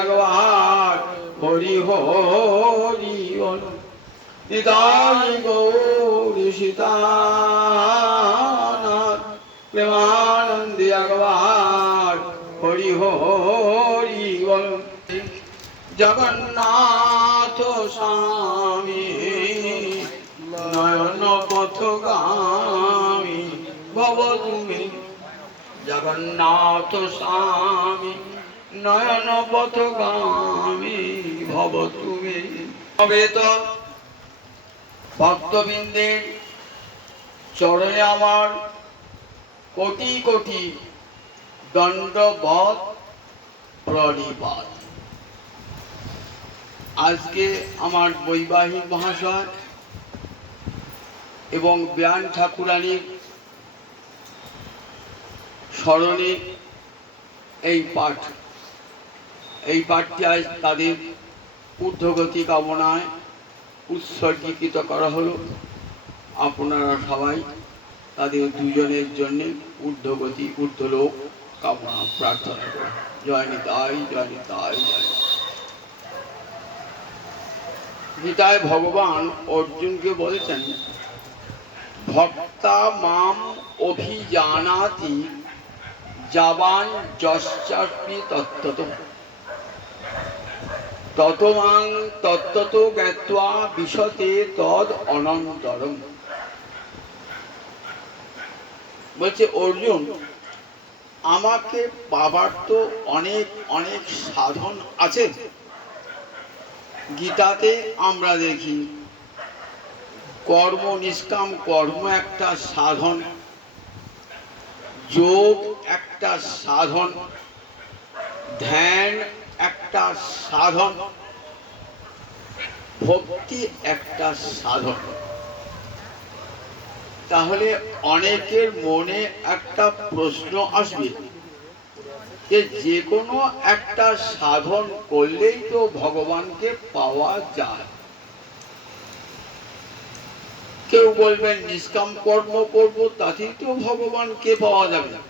একবার হরি হরি বল। নিতাই গৌরী সীতানাথ প্রেমানন্দে একবার হরি হরি বল। জগন্নাথ স্বামী নয়ন পথগামী ভব তুমি। জগন্নাথ স্বামী নয়ন পথগামী ভব তুমি। তবে তো ভক্তবৃন্দের চরণে আমার কোটি কোটি দণ্ডবৎ প্রণিপাত। আজকে আমার বৈবাহিক মহাশয় এবং ব্যান ঠাকুরানীর স্মরণে এই পাঠটি আজ তাদের ঊর্ধ্বগতি কামনায় উৎসর্গীকৃত করা হলো। আপনারা সবাই তাদের দুজনের জন্য ঊর্ধ্বগতি ঊর্ধ্বলোক কামনা প্রার্থনা করেন। জয় নিতাই, জয় নিতাই, জয়। গীতায় ভগবান অর্জুনকে বলেছেন, ভক্তা মাম অভিজানাতি যাবান যশ্চাস্মি তত্ত্বতঃ ততমাং তত্ত্বতো জ্ঞাত্বা বিশতে তদ অনন্তরম। বলছে অর্জুন, আমাকে পাবার তো অনেক অনেক সাধন আছে। গীতাতে আমরা দেখি কর্ম, নিষ্কাম কর্ম একটা সাধন, যোগ একটা সাধন, ধ্যান একটা সাধন, ভক্তি একটা সাধন। তাহলে অনেকের মনে একটা প্রশ্ন আসবে যে কোনো একটা সাধন করলেই তো ভগবানকে পাওয়া যায়। কেউ বলবেন নিষ্কাম কর্ম করবো তাতেই তো ভগবানকে পাওয়া যাবে না।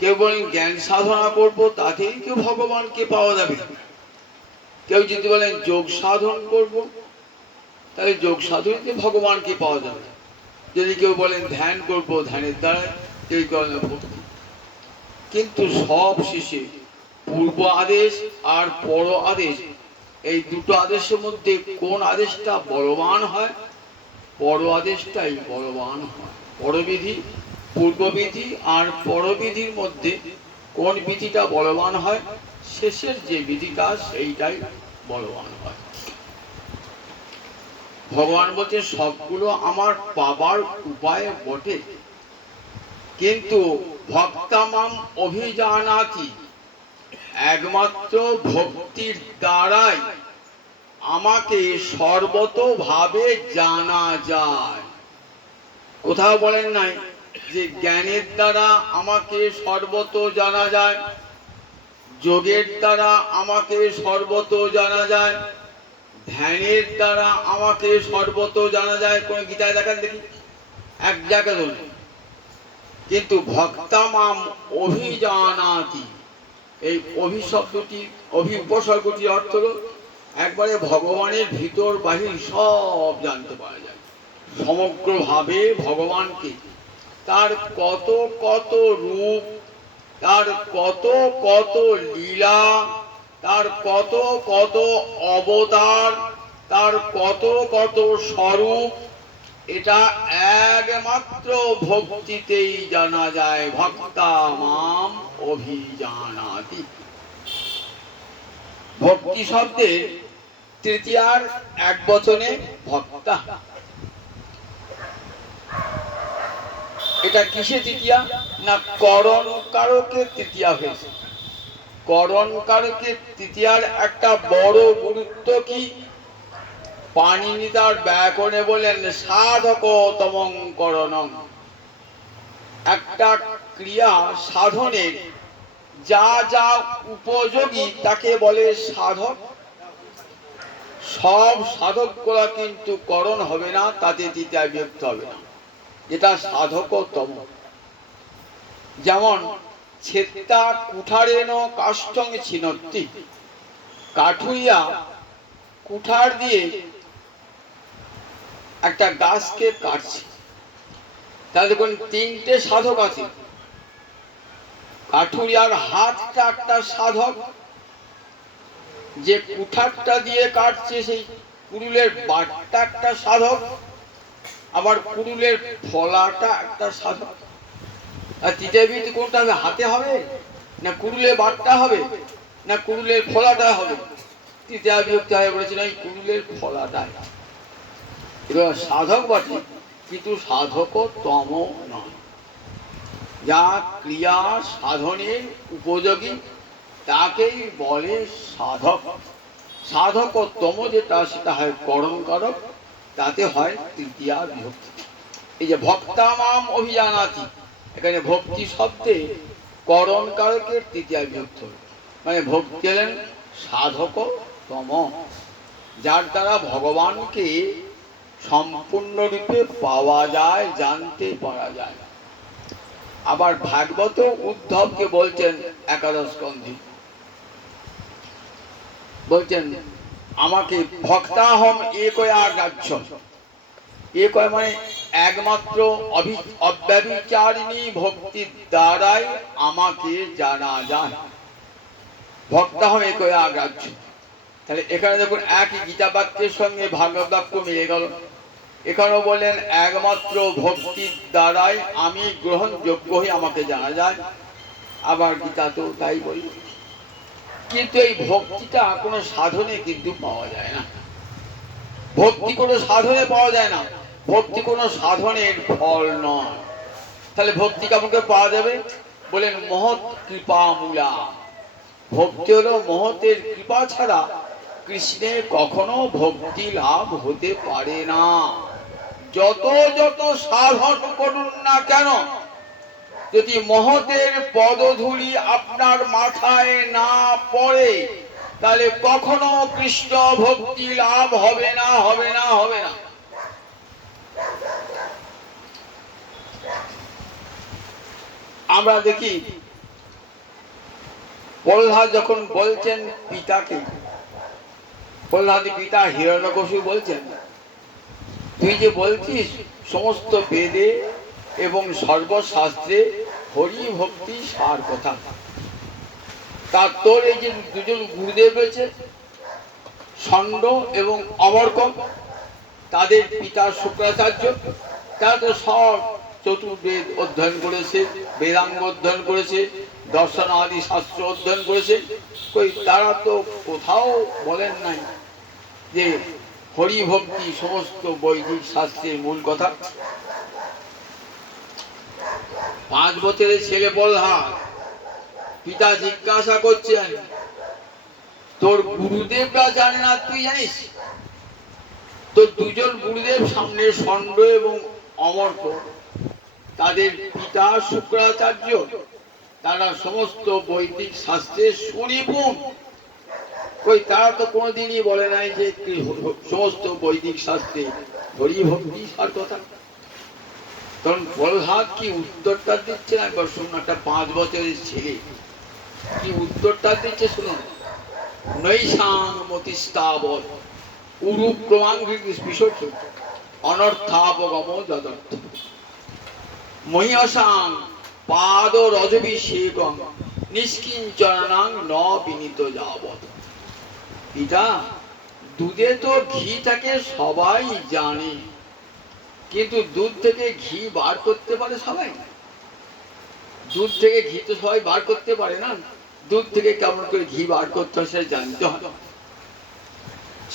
কেউ বলেন জ্ঞান সাধনা করবো তাতেই তো ভগবানকে পাওয়া যাবে না। কেউ যদি বলেন যোগ সাধন করবো তাহলে যোগ সাধনতে ভগবানকে পাওয়া যাবে না। যদি কেউ বলেন ধ্যান করবো ধ্যানের দ্বারা কেউ করেন ভক্তি। কিন্তু সব শেষে পূর্ব আদেশ আর পর আদেশ, এই দুটো আদেশের মধ্যে কোন আদেশটা বলবান হয়? পর আদেশটাই বলবান হয়। পরবিধি, পূর্ববিধি আর পরবিধির মধ্যে কোন বিধিটা বলবান হয়? শেষের যে বিধিটা সেইটাই বলবান হয়। ভগবান বলছে সবগুলো আমার পাবার উপায় বটে, কিন্তু ভক্তামাম অভিজানাতি, একমাত্র ভক্তির দ্বারাই আমাকে সর্বতোভাবে জানা যায়। কোথাও বলেন নাই যে জ্ঞানের দ্বারা আমাকে সর্বত জানা যায়, যোগের দ্বারা আমাকে সর্বত জানা যায়, ধ্যানের দ্বারা আমাকে সর্বত জানা যায়। কোন গীতায় দেখান দেখি এক জায়গায় ধরুন। কিন্তু ভক্তামাম অভিজানাতি, এই অভিশব্দটি উপসর্গটির অর্থ হলো একবারে ভগবানের ভিতর বাহির সব জানতে পারা যায়। সমগ্রভাবে ভগবানকে, তার কত কত রূপ, তার কত কত লীলা, তার কত কত অবতার, তার কত কত স্বরূপ, এটা একমাত্র ভক্তিতেই জানা যায়। ভক্তা মাম অভিজানাতি। ভক্তি শব্দে তৃতীয়ার এক বচনে ভক্তা। এটা কিসে তৃতীয়া? না করণ কারকে তৃতীয়া হয়েছে। করণ কারকে তৃতীয়ার একটা বড় গুরুত্ব কি? পাণিনি তার ব্যাকরণে বলেন সাধকতমং করণং। একটা ক্রিয়া সাধনের যা যা উপযোগী তাকে বলে সাধক। সব সাধকগুলা কিন্তু করণ হবে না, তাতে তৃতীয়া বিভক্ত হবে না, এটা সাধকতম। যেমন ছেত্তা কুঠারেন কাষ্ঠং ছিনত্তি, কাঠুরিয়া কুঠার দিয়ে একটা গাছকে কাটছে। তাহলে দেখুন তিনটে সাধক আছে, কাঠুরিয়ার হাতটা একটা সাধক, যে কুঠারটা দিয়ে কাটছে সেই কুড়ুলের বাটটা একটা সাধক, আবার কুড়ুলের ফলাটা একটা সাধক। আর তৃতীয় বিধি কোনটা হবে? হাতে হবে না কুড়ুলের বাটটা হবে না কুড়ুলের ফলাটা হবে? তৃতীয় বিভক্তি হয়ে বলেছিল এই কুড়ুলের ফলাটা। এবার সাধক বটে কিন্তু সাধকতম নয়। যা ক্রিয়া সাধনের উপযোগী তাকেই বলে সাধক। সাধকতম যেটা সেটা হয় করণকারক, তাতে হয় তৃতীয়া বিভক্তি। এই যে ভক্তামাম অভিজানাতি, এখানে ভক্তি শব্দে করণকারকের তৃতীয়া বিভক্তি, মানে ভক্তি হলেন সাধকতম, যার দ্বারা ভগবানকে সম্পূর্ণরূপে পাওয়া যায়, জানতে পারা যায়। আবার ভাগবত উদ্ধবকে বলছেন একাদশ স্কন্ধে, বলছেন আমাকে ভক্তাহম একয়া গ্রাহ্য। একয় মানে একমাত্র অব্যভিচারিণী ভক্তির দ্বারাই আমাকে জানা যায়। ভক্তাহম একয়া গ্রাহ্য। তাহলে এখানে দেখুন একই গীতা বাক্যের সঙ্গে ভাগবত বাক্য মিলে গেল। এখানেও বললেন একমাত্র ভক্তির দ্বারাই আমি গ্রহণযোগ্য হয়ে আমাকে জানা যায়। আবার গীতা তো তাই বলি। কিন্তু এই ভক্তিটা কোনো সাধনে কিন্তু পাওয়া যায় না। ভক্তি কোনো সাধনে পাওয়া যায় না, ভক্তি কোনো সাধনের ফল নয়। তাহলে ভক্তি কেমন করে পাওয়া যাবে? বলেন মহৎ কৃপা মূলা। ভক্তি হলো মহতের কৃপা ছাড়া কৃষ্ণে কখনো ভক্তি লাভ হতে পারে না। যত যত সাধন করুন না কেন, যদি মহতের পদধূলি আপনার মাথায় না পড়ে, তাহলে কখনো কৃষ্ণ ভক্তি লাভ হবে না, হবে না, হবে না। আমরা দেখি প্রহ্লাদ যখন বলছেন পিতাকে, প্রহ্লাদ পিতা হিরণ্যকশিপু বলছেন, তুই যে বলছিস সমস্ত বেদে এবং সর্বশাস্ত্রে হরি ভক্তি সার কথা, তার তোর এই যে দুজন গুরুদেব রয়েছে ষণ্ড এবং অমরকম, তাদের পিতা শুক্রাচার্য, তারা তো সব চতুর্বেদ অধ্যয়ন করেছে, বেদাঙ্গ অধ্যয়ন করেছে, দর্শন আদি শাস্ত্র অধ্যয়ন করেছে। কই তারা তো কোথাও বলেন নাই যে হরি ভক্তি সমস্ত বৈদিক শাস্ত্রের মূল কথা। 5 বছরের ছেলে প্রহ্লাদ, পিতা জিজ্ঞাসা করছেন তোর গুরুদেবরা জানে না তুই জানিস? তোর দুজন গুরুদেব সামনে ষণ্ড এবং অমর্ক, তাদের পিতা শুক্রাচার্য, তারা সমস্ত বৈদিক শাস্ত্রের সুনিপুণ। কই তারা তো কোনোদিনই বলে নাই যে সমস্ত বৈদিক শাস্ত্রে হরি ভক্তি সার কথা। তখন প্রহ্লাদ কি উত্তরটা দিচ্ছে না একবার শুনুন। একটা 5 বছরের ছেলে কি উত্তরটা দিচ্ছে শুনুন। নৈশাং মতিস্তাবৎ উরুক্রমাঙ্গি স্পৃশত অনর্থাপগম যদর্থ মহিয়সাং পাদ রজভিষেকং নিষ্কিঞ্চনাং ন বিনীত যাবৎ। পিতা, দুধে তো ঘি থাকে সবাই জানে, কিন্তু দুধ থেকে ঘি বার করতে পারে সবাই? দুধ থেকে ঘি তো সবাই বার করতে পারে না। দুধ থেকে কেমন করে ঘি বার করতে হয় সেটা জানতে হয়।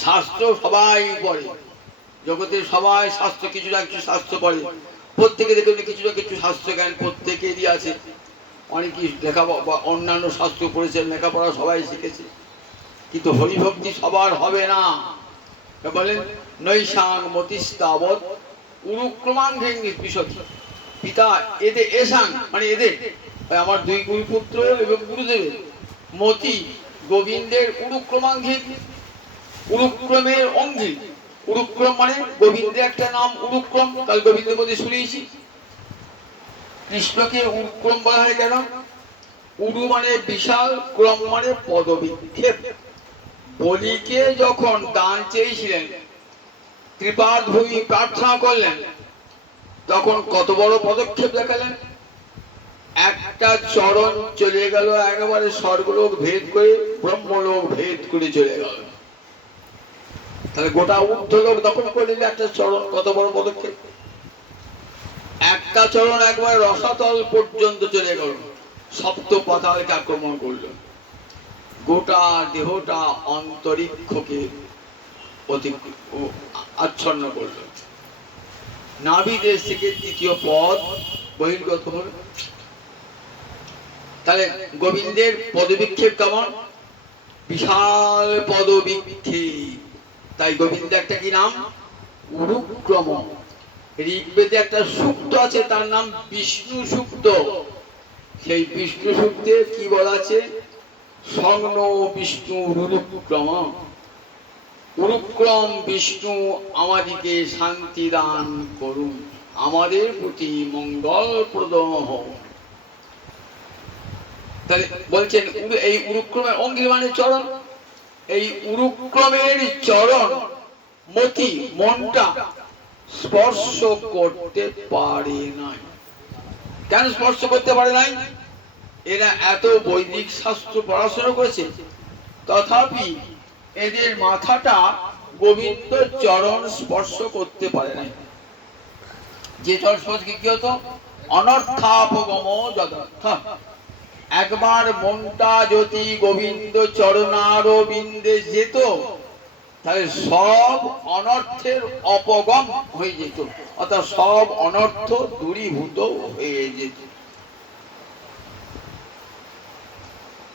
শাস্ত্র সবাই পড়ে, জগতের সবাই শাস্ত্র কিছু না কিছু শাস্ত্র পড়ে। প্রত্যেকে দেখুন কিছু না কিছু শাস্ত্র জ্ঞান প্রত্যেকেরই আছে। অনেকেই লেখাপড়া অন্যান্য শাস্ত্র পড়েছেন, লেখাপড়া সবাই শিখেছে, কিন্তু হরিভক্তি সবার হবে না। বলেন নৈশাং মতিস্তাবৎ উরুক্রমাঙ্গি স্পৃশত। পিতা এদের এসাং মানে এদের আমার 2 গুরুপুত্র এবং গুরুদেবের মতি গোবিন্দের উরুক্রমাঙ্গি, উরুক্রমের অঙ্গি। উরুক্রম মানে গোবিন্দের একটা নাম উরুক্রম, কাল গোবিন্দের মধ্যে শুনিয়েছি। কৃষ্ণকে উরুক্রম বলা হয় কেন? উরু মানে বিশাল, ক্রম মানে পদবিক্ষেপ। বলিকে যখন দান চেয়েছিলেন, কৃপার ভূমি প্রার্থনা করলেন, তখন কত বড় পদক্ষেপ দেখালেন। একটা চরণ চলে গেল একেবারে স্বর্গলোক ভেদ করে, ব্রহ্মলোক ভেদ করে চলে গেল। তাহলে গোটা ঊর্ধ্বলোক দখল করে নিলে একটা চরণ, কত বড় পদক্ষেপ। একটা চরণ একবার রসাতল পর্যন্ত চলে গেল, সপ্ত পাতালকে আক্রমণ করল, গোটা দেহটা অন্তরিক্ষকে আচ্ছন্ন করল। নাভি দেশ থেকে তৃতীয় পদ বহির্গত হল। তাহলে গোবিন্দের পদবিক্ষেপ কেমন? বিশাল পদবিক্ষেপ। তাই গোবিন্দ একটা কি নাম? উরুক্রম। ঋগ্বেদে একটা সূক্ত আছে, তার নাম বিষ্ণু সূক্ত। সেই বিষ্ণু সূক্তে কি বলা আছে? সংন বিষ্ণু উরুক্রম। উরুক্রম বিষ্ণু আমাদিকে শান্তি দান করুন, আমাদের প্রতি মঙ্গলপ্রদ হোক। তাহলে বলছেন এই উরুক্রমের অঙ্গি মানে চরণ। এই উরুক্রমের চরণ মতি, মনটা স্পর্শ করতে পারে নাই। কেন স্পর্শ করতে পারে নাই? এরা এত বৈদিক শাস্ত্র পড়াশোনা করেছে, তথাপি এদের মাথাটা গোবিন্দ চরণ স্পর্শ করতে পারে নাই। যে চরণ স্পর্শ কি হতো? অনর্থাপগম যদর্থ। একবার মনটা যদি গোবিন্দ চরণারবিন্দে যেত, তাহলে সব অনর্থের অপগম হয়ে যেত, অর্থাৎ সব অনর্থ দূরীভূত হয়ে যেত।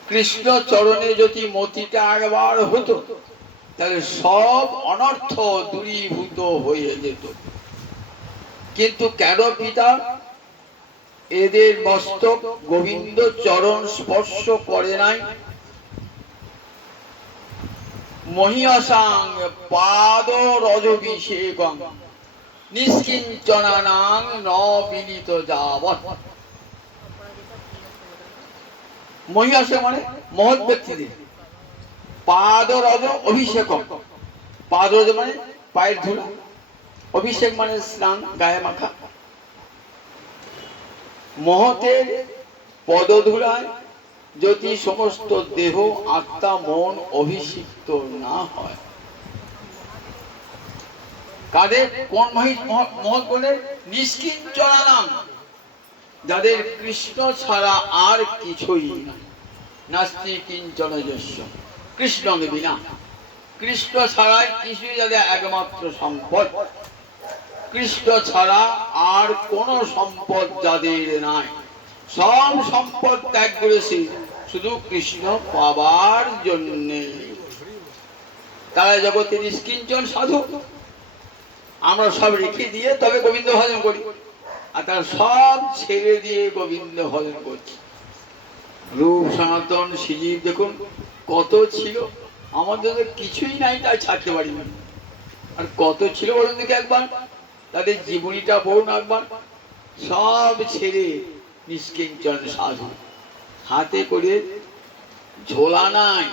কৃষ্ণ চরণে যদি মতিটা একবার হতো, তাহলে সব অনর্থ দূরীভূত হয়ে যেত। কিন্তু কেন পিতা এদের মস্তক গোবিন্দ চরণ স্পর্শ করে নাই? মহিয়াসাং পাদ রজভিষেকং নিষ্কিঞ্চনানাং ন বিনীত যাবৎ। মহিয়াসে মানে মহৎ ব্যক্তিদের, পাদ রজ অভিষেকং। পাদ রজ মানে পায়ের ধুলা, অভিষেক মানে স্নান, গায়ে মাখা। মহতের পদধূলায় যদি সমস্ত দেহ আত্মা মন অভিষিক্ত না হয়, কাদের? কোন মহৎ বলে? নিষ্কিঞ্চনা নাম, যাদের কৃষ্ণ ছাড়া আর কিছুই না। নাস্তি কিঞ্চন যস্য কৃষ্ণ বিনা। কৃষ্ণ ছাড়াই কিছুই যাদের একমাত্র সম্পদ। কৃষ্ণ ছাড়া আর কোন সম্পদ যাদের নাই, সব সম্পদ ত্যাগ করেছে শুধু কৃষ্ণ পাবার জন্যে। তারা জগতে নিষ্কিঞ্চন সাধু। আমরা সব রেখে দিয়ে তবে গোবিন্দ ভজন করি, আর তারা সব ছেড়ে দিয়ে গোবিন্দ ভজন করছে। রূপ সনাতন শ্রীজীব দেখুন কত ছিল, আমাদের কিছুই নাই তাই ছাড়তে পারি না। আর কত ছিল বলুন দেখি একবার, তাদের জীবনীটা পড়ুন একবার। সব ছেড়ে নিষ্কিঞ্চন সাধু। হাতে করে ঝোলা নাই,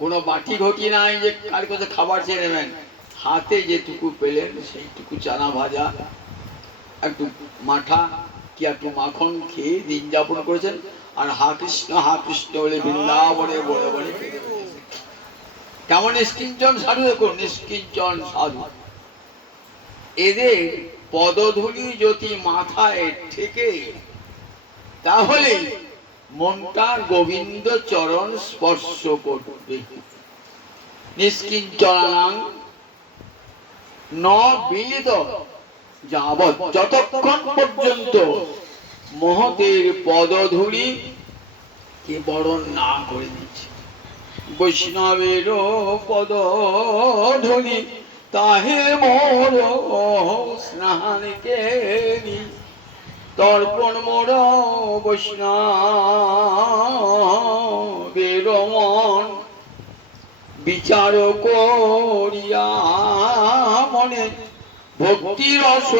কোনো বাটি ঘটি নাই যে কার কাছে খাবার চেয়ে নেবেন। হাতে যেটুকু পেলেন সেইটুকু চানা ভাজা, একটু মাঠা কি একটু মাখন খেয়ে দিন যাপন করেছেন। আর হা কৃষ্ণ বলে বৃন্দাবনে বলে বলে কেমন নিষ্কিঞ্চন সাধু দেখুন, নিষ্কিঞ্চন সাধু। এদের পদধূলি যদি মাথায় ঠেকে, তাহলে মনটা গোবিন্দ চরণ স্পর্শ করবে। নিষ্কিঞ্চনাং ন বিনীত যাবৎ, যতক্ষণ পর্যন্ত মহতের পদধূলি কে বরণ না করে দিচ্ছে। বৈষ্ণবের পদধূলি তাহে মোর স্নান কেলি, তর্পণ মোর বৈষ্ণবের মন বিচার করিয়া মনে ভক্তি রস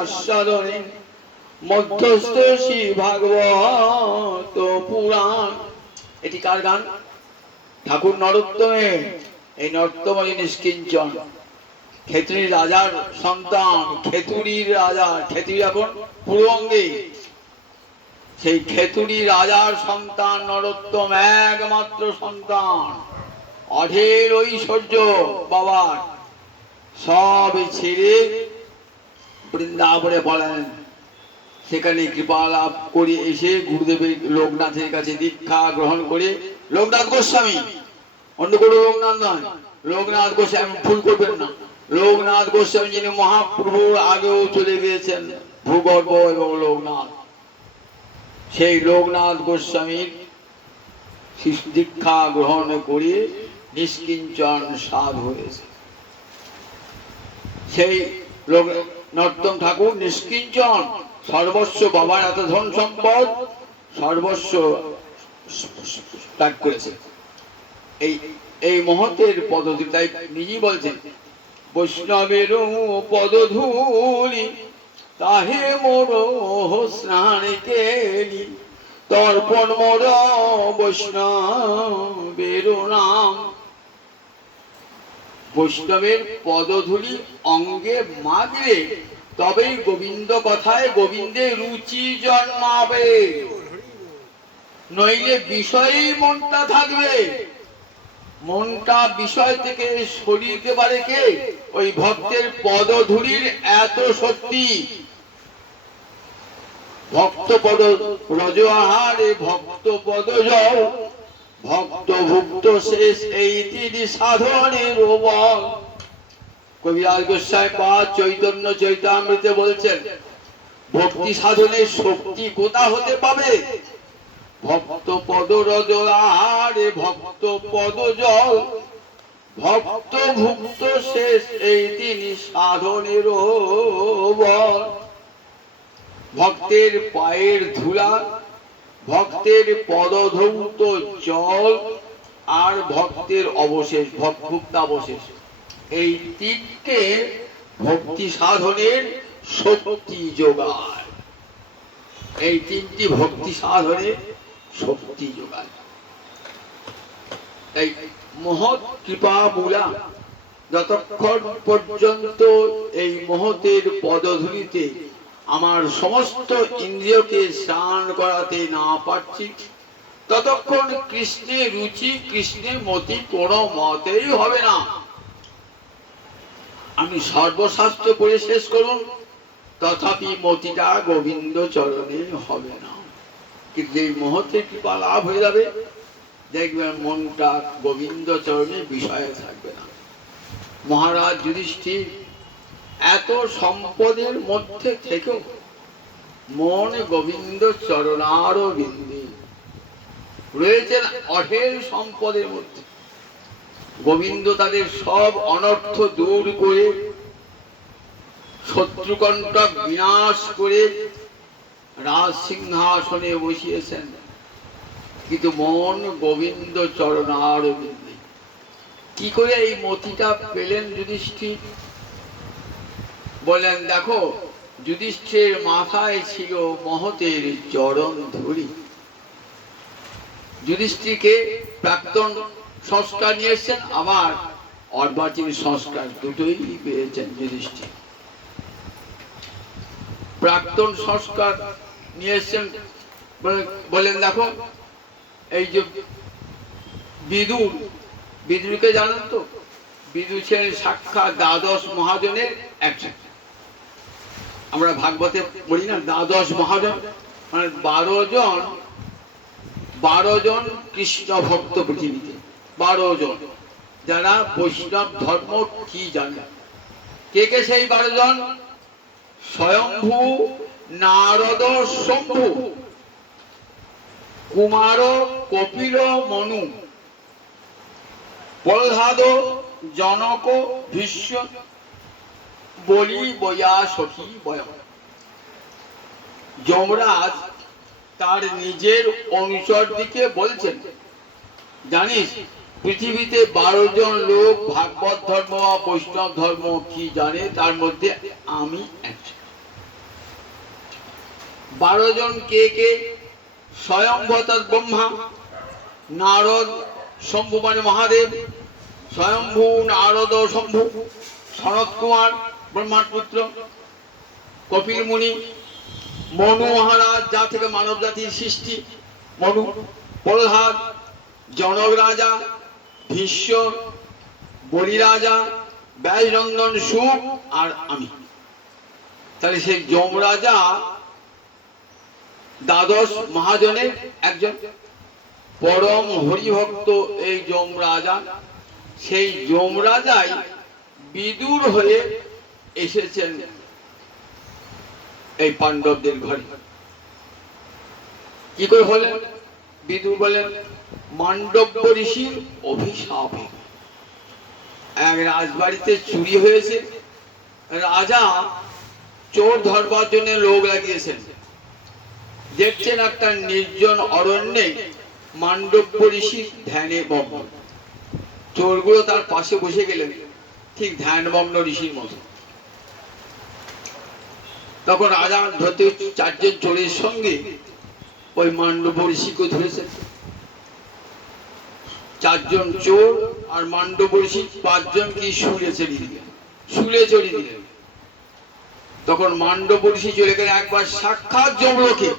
আস্বাদনে মধ্যস্থ শ্রী ভাগবত পুরাণ। এটি কার গান? ঠাকুর নরোত্তমের। এই নরোত্তম নিষ্কিঞ্চন খেতুরী রাজার সন্তান, খেতুরীর রাজা, খেতুরী এখন পূর্বঙ্গে, সেই খেতুরী রাজার সন্তান নরোত্তম, একমাত্র সন্তান, অঢের ঐশ্বর্য বাবার, সব ছেড়ে বৃন্দাবনে বলেন। সেখানে কৃপা লাভ করে এসে গুরুদেবের লোকনাথের কাছে দীক্ষা গ্রহণ করে, লোকনাথ গোস্বামী, অন্য কোনো লোকনাথ নয়, লোকনাথ গোস্বামী, ভুল করবেন না, লোকনাথ গোস্বামী যিনি মহাপ্রভুর আগেও চলে গিয়েছেন, ভূগর্ভ এবং লোকনাথ, সেই লোকনাথ গোস্বামীর দীক্ষা গ্রহণ করে নিষ্কিঞ্চন সাধ হয়েছে। সেই নরোত্তম ঠাকুর নিষ্কিঞ্চন, সর্বস্ব, বাবার এত ধন সম্পদ, সর্বস্ব ত্যাগ করেছে এই এই মহতের পদধূলি। তাই নিজেই বলছেন, বৈষ্ণবের পদধূলি তাহে মোর স্নান কেলি, তর্পণ মোর বৈষ্ণবের নাম। বৈষ্ণবের পদধূলি অঙ্গে মাগলে তবেই গোবিন্দ কথায় গোবিন্দের রুচি জন্মাবে, নইলে বিষয়েই মনটা থাকবে। মনটা বিষয় থেকে সরিতে পারে কে? ওই ভক্তের পদধূলির এত শক্তি। ভক্ত পদ রজ আহারে ভক্ত পদ জল, ভক্ত ভুক্ত শেষ এই তিনি সাধনের বল। কবিরাজ গোস্বামী পাদ চৈতন্য চৈতামৃতে বলছেন, ভক্তি সাধনের শক্তি কোথা হতে পাবে? ভক্ত পদ রজ আহারে ভক্ত পদ জল, ভক্ত ভুক্ত শেষ এই তিনি সাধনের বল। ভক্তের পায়ের ধুলা, ভক্তের পদধৌত জল, আর ভক্তের অবশেষ, ভক্তাবশেষ, এই তিনটে ভক্তি সাধনের শক্তি যোগায়। এই তিনটি ভক্তি সাধনের শক্তি যোগায়। এই মহৎ কৃপা মূলা, যতক্ষণ পর্যন্ত এই মহতের পদধূলিতে আমার সমস্ত ইন্দ্রিয়কে স্নান করাতে না পারছি, ততক্ষণ কৃষ্ণের রুচি, কৃষ্ণের মতি কোনো মতেই হবে না। আমি সর্বশাস্ত্র পড়ে শেষ করুন, তথাপি মতিটা গোবিন্দ চরণে হবে না। কিন্তু এই মুহূর্তে কৃপা লাভ হয়ে যাবে, দেখবেন মনটা গোবিন্দ চরণে বিষয়ে থাকবে না। মহারাজ যুধিষ্ঠির এত সম্পদের মধ্যে থেকেও মন গোবিন্দ চরণারবিন্দে রয়েছেন। অঢেল সম্পদের মধ্যে গোবিন্দ তাদের সব অনর্থ দূর করে, শত্রুকণ্টক বিনাশ করে রাজ সিংহাসনে বসিয়েছেন, কিন্তু মন গোবিন্দ চরণারবিন্দে। কি করে এই মতিটা পেলেন যুধিষ্ঠির? বলেন, দেখো, যুধিষ্ঠির মাথায় ছিল মহতের চরণ ধরি। যুধিষ্ঠিরকে প্রাক্তন সংস্কার নিয়ে এসেছেন, আবার অর্বাচীন সংস্কার, দুটোই পেয়েছেন যুধিষ্ঠির। প্রাক্তন সংস্কার নিয়ে এসেছেন, বলেন দেখো, এই যে বিদুর, বিদুরকে জানেন তো? বিদুর ছিলেন সাক্ষাৎ দ্বাদশ মহাজনের একজন। আমরা ভাগবতে বলি না, দ্বাদশ মহাজন মানে 12 জন কৃষ্ণ ভক্ত পৃথিবীতে, 12 জন যারা বৈষ্ণব ধর্ম কি জানে। কে কে সেই 12 জন? স্বয়ম্ভু, নারদ, শম্ভু, কুমার, কপিল, মনু, প্রহ্লাদ, জনক, ভীষ্ম, বলি, বয়া, সখী, বয়ম। যমরাজ তার নিজের অনুচরদিকে বলছেন, জানিস পৃথিবীতে 12 জন লোক ভাগবত ধর্ম বা বৈষ্ণব ধর্ম কি জানে, তার মধ্যে আমি একজন। 12 জন কে স্বয়ংভূত ব্রহ্মা, নারদ, শম্ভু মানে মহাদেব, স্বয়ম্ভু, নারদ, শম্ভু, সনত কুমার ব্রহ্মার পুত্র, কপিল মুনি, মনু মহারাজ যা থেকে মানব জাতির সৃষ্টি, মনু, প্রহ্লাদ, জনক রাজা, ভীষ্ম, বলি রাজা, ব্যাসনন্দন, সুখ আর আমি। তাহলে সেই যমরাজা দ্বাদশ মহাজনের একজন পরম হরিভক্ত। এই যমরাজা, সেই যমরাজাই বিদুর হয়ে এসেছেন এই পাণ্ডবদের ঘরে। কি করে হলেন? বিদুর বলেন মান্ডব্য ঋষির অভিশাপে। এক রাজবাড়িতে চুরি হয়েছে, রাজা চোর ধরবার জন্য লোক লাগিয়েছেন। দেখছেন একটা নির্জন অরণ্যে মান্ডব্য ঋষি ধ্যানে মগ্ন। চোরগুলো তার পাশে বসে গেলেন ঠিক ধ্যানমগ্ন ঋষির মতো। তখন রাজা ধরতে 4 জন চোরের সঙ্গে ওই মান্ডব্য ঋষিকে ধরেছেন। 4 জন চোর আর মান্ডব্য ঋষি 5 জনকে শুলে চড়িয়ে দিলেন। তখন মান্ডব্য ঋষি চলে গেলেন একবার সাক্ষাৎ যমলোকে।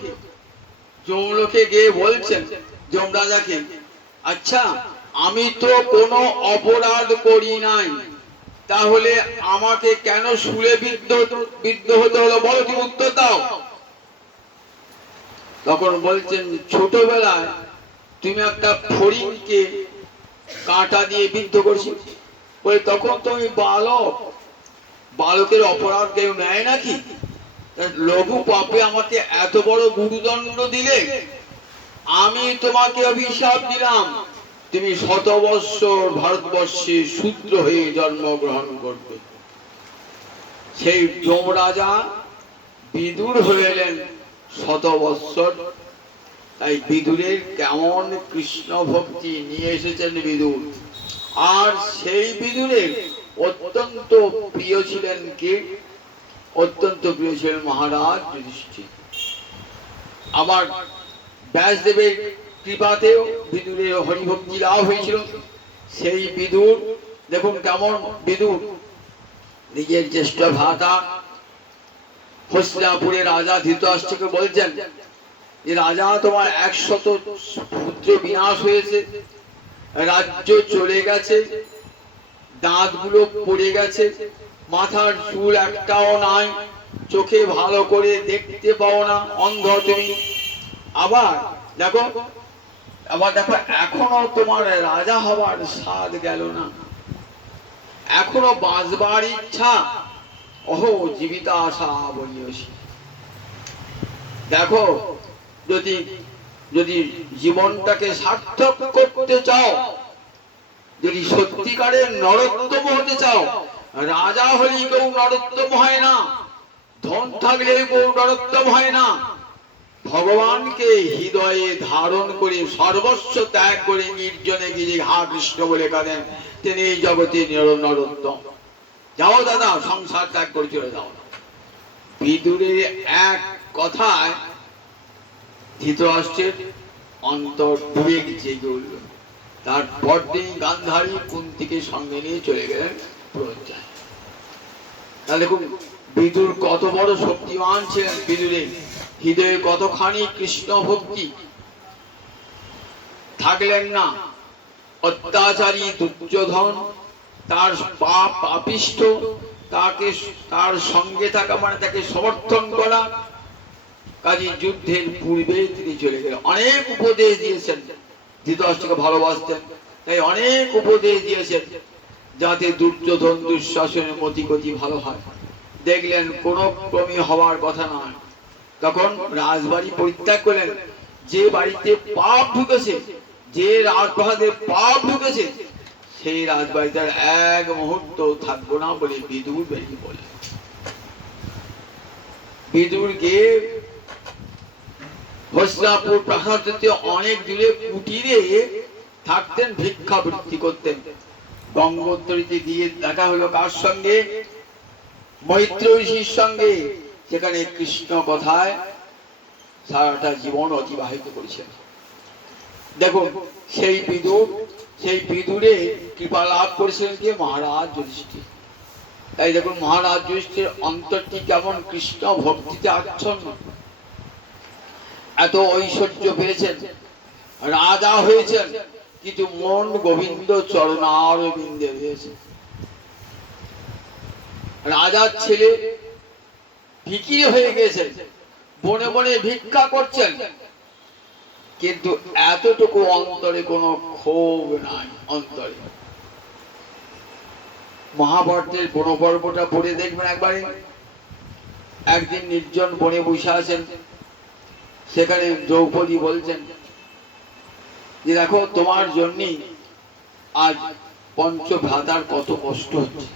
যমলোকে গিয়ে বলছেন যমরাজাকে, আচ্ছা আমি তো কোনো অপরাধ করি নাই, তাহলে আমাকে কেন শুলে বিদ্ধ হতে হলো, বলো, তুমি উত্তর দাও। তখন বলছেন ছোটবেলায় তুমি একটা ফড়িংকে কাঁটা দিয়ে বিদ্ধ করছি, বলে তখন তুমি বালক, বালকের অপরাধ কেউ নেয় নাকি? লঘু পাপে আমাকে এত বড় গুরুদণ্ড দিলে, আমি তোমাকে অভিশাপ দিলাম, তুমি 100 বৎসর ভারতবর্ষে শূদ্র হয়ে জন্মগ্রহণ করবে। সেই যমরাজা বিদুর হলেন 100 বৎসর। তাই বিদুরের কেমন কৃষ্ণ ভক্তি নিয়ে এসেছেন বিদুর। আর সেই বিদুরের অত্যন্ত প্রিয় ছিলেন কে? অত্যন্ত প্রিয় ছিলেন মহারাজ যুধিষ্ঠির। আবার ব্যাসদেবের কৃপাতেও বিদুরের হরিভক্তি লাভ হয়েছিল। সেই বিদুর দেখুন কেমন বিদুর নিজের জ্যেষ্ঠ ভ্রাতা হস্তিনাপুরের রাজা ধৃতরাষ্ট্রকে বলছেন যে রাজা, তোমার 100 পুত্র বিনাশ হয়েছে, রাজ্য চলে গেছে, দাঁতগুলো পড়ে গেছে, মাথার চুল একটাও নাই, চোখে ভালো করে দেখতে পাও না, অন্ধ তুমি। আবার দেখো এখনো তোমার রাজা হবার স্বাদ গেল না, এখনো বাঁচবার ইচ্ছা, অহো জীবিত আশা বলিয়সী। দেখো যদি জীবনটাকে সার্থক করতে চাও, যদি সত্যিকারের নরোত্তম হতে চাও, রাজা হলেই কেউ নরোত্তম হয় না, ধন থাকলে কেউ নরোত্তম হয় না। ভগবানকে হৃদয়ে ধারণ করে সর্বস্ব ত্যাগ করে নির্জনে গিয়ে হা কৃষ্ণ বলে কাঁদেন, তিনি এই জগতে নরোত্তম। যাও দাদা, সংসার ত্যাগ করে চলে যাও। বিদুরের এক কথায় ধৃতরাষ্ট্রের অন্তর ডুবে জেগে উঠল। তার পরদিন গান্ধারী কুন্তিকে সঙ্গে নিয়ে চলে গেলেন প্রজ্ঞায়। তাহলে দেখুন বিদুর কত বড় শক্তিমান ছিলেন, বিদুরের হৃদয়ে কতখানি কৃষ্ণ ভক্তি। থাকলেন না অত্যাচারী দুর্যোধন, তার পাপ পাপিষ্ঠ, তার সঙ্গে থাকা মানে তাকে সমর্থন করা। কাজী যুদ্ধের পূর্বে তিনি চলে গেলেন। অনেক উপদেশ দিয়েছেন, ধৃতরাষ্ট্রকে ভালোবাসতেন, তাই অনেক উপদেশ দিয়েছেন যাতে দুর্যোধন দুঃশাসনের মতিগতি ভালো হয়। দেখলেন কোন ক্রমে হওয়ার কথা নয়। তখন রাজবাড়ি পরিত্যাগ করলেন। যে বাড়িতে পাপ ঢুকেছে, যে রাজপ্রাসাদে পাপ ঢুকেছে, সেই রাজবাড়িতে এক মুহূর্ত থাকবো না বলে বিদুর বেরিয়ে পড়লেন। বিদুর গিয়ে হস্তিনাপুর প্রাসাদ থেকে অনেক দূরে কুটিরে থাকতেন, ভিক্ষাবৃত্তি করতেন। গঙ্গোত্তরীতে গিয়ে দেখা হলো কার সঙ্গে? মৈত্র ঋষির সঙ্গে। সেখানে কৃষ্ণ কথায় সারাটা জীবন অতিবাহিত করেছেন। দেখুন সেই বিদুরে কৃপা লাভ করেছিলেন কে? মহারাজ যুধিষ্ঠির। তাই দেখুন মহারাজ যুধিষ্ঠির অন্তরটি কেমন কৃষ্ণ ভক্তিতে আচ্ছন্ন। এত ঐশ্বর্য পেয়েছেন, রাজা হয়েছেন, কিন্তু মন গোবিন্দ চরণারবিন্দে রয়েছে। রাজার ছেলে ভিখিরি হয়ে গেছেন, বনে বনে ভিক্ষা করছেন, কিন্তু এতটুকু অন্তরে কোনো ক্ষোভ নাই। অন্তরে মহাভারতের বনপর্বটা পড়ে দেখবেন একবারে। একদিন নির্জন বনে বসে আছেন, সেখানে দ্রৌপদী বলছেন যে দেখো তোমার জন্যই আজ পঞ্চভ্রাতার কত কষ্ট হচ্ছে,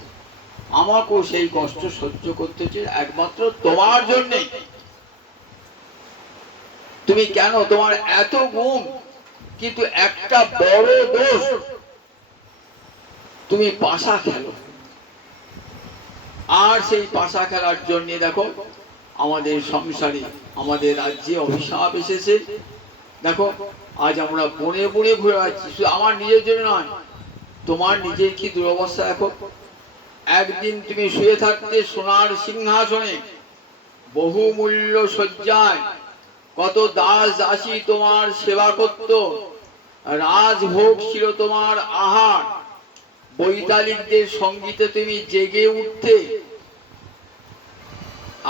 আমাকেও সেই কষ্ট সহ্য করতে হচ্ছে একমাত্র তোমার জন্যই। তুমি কেন, তোমার এত গুণ, কিন্তু একটা বড় দোষ, তুমি পাশা খেলো। আর সেই পাশা খেলার জন্য দেখো আমাদের সংসারে, আমাদের রাজ্যে অভিশাপ এসেছে। দেখো আজ আমরা বনে বনে ঘুরে বেড়াচ্ছি, শুধু আমার নিজের জন্য নয়, তোমার নিজের কি দুরবস্থা। দেখো একদিন তুমি শুয়ে থাকতে সোনার সিংহাসনে, বহুমূল্য শয্যায়, কত দাস দাসী তোমার সেবা করত, রাজভোগ ছিল তোমার আহার, বৈতালিকদের সঙ্গীতে তুমি জেগে উঠতে।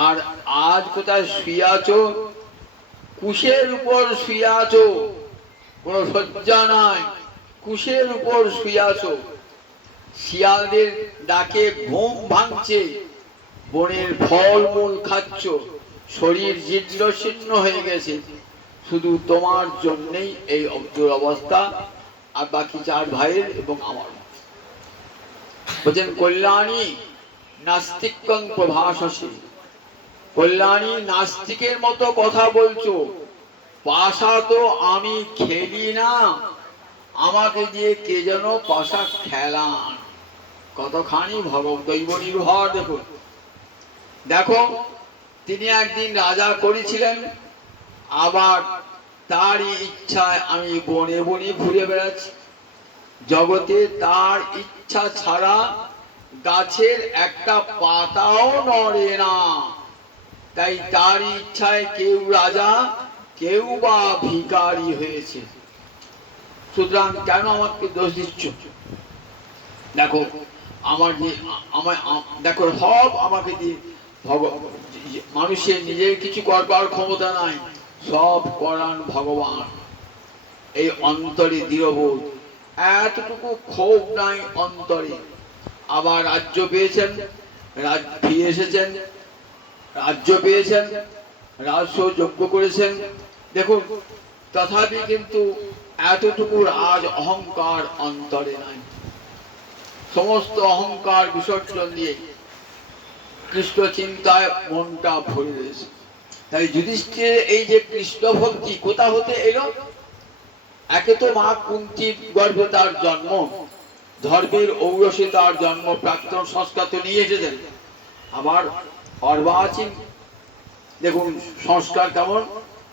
আর আজ কোথায় শুয়ে আছো? কুশের উপর শুয়ে আছো, কোন শয্যা নাই, কুশের উপর শুয়ে আছো। শিয়ালদের ডাকে ঘুম ভাঙছে, বনের ফলমূল খাচ্ছ, শরীর জীর্ণ শীর্ণ হয়ে গেছে, শুধু তোমার জন্যই এই দুরবস্থা, আর বাকি চার ভাইয়ের এবং আমার। বলছেন কল্যাণী নাস্তিকং প্রভাষসি, কল্যাণী নাস্তিকের মতো কথা বলছো, পাশা তো আমি খেলি না, আমাকে দিয়ে কে যেন পাশা খেলান। কতখানি ভগবদৈব নির্ভর। দেখুন দেখো তিনি একদিন রাজা করেছিলেন, আবার তারই ইচ্ছায় আমি বনে বনে ঘুরে বেড়াচ্ছি। জগতে তার ইচ্ছা ছাড়া গাছের একটা পাতাও নড়ে না, তাই তার ইচ্ছায় কেউ রাজা, কেউ বা ভিখারি হয়েছে। সুতরাং কেন আমাকে দোষ দিচ্ছ? দেখো আমার দেখো সব আমাকে দিয়ে, মানুষের নিজের কিছু করবার ক্ষমতা নাই, সব করান ভগবান। এই অন্তরে দৃঢ়বোধ, এতটুকু ক্ষোভ নাই অন্তরে। আবার রাজ্য পেয়েছেন, ফিরে এসেছেন, রাজ্য পেয়েছেন, রাজস্ব যজ্ঞ করেছেন। দেখুন তথাপি কিন্তু এতটুকু রাজ অহংকার অন্তরে নাই। সমস্ত অহংকার বিসর্জন দিয়ে কৃষ্ণ চিন্তায় মনটা ভরে রয়েছে। তাই যুধিষ্ঠির এই যে কৃষ্ণ ভক্তি কোথা হতে এলো? একে তো মা কুন্তির গর্ভে তার জন্ম, ধর্মের ঔরসে তার জন্ম, প্রাক্তন সংস্কার তো নিয়ে এসেছেন। আবার অর্বাচীন দেখুন সংস্কার কেমন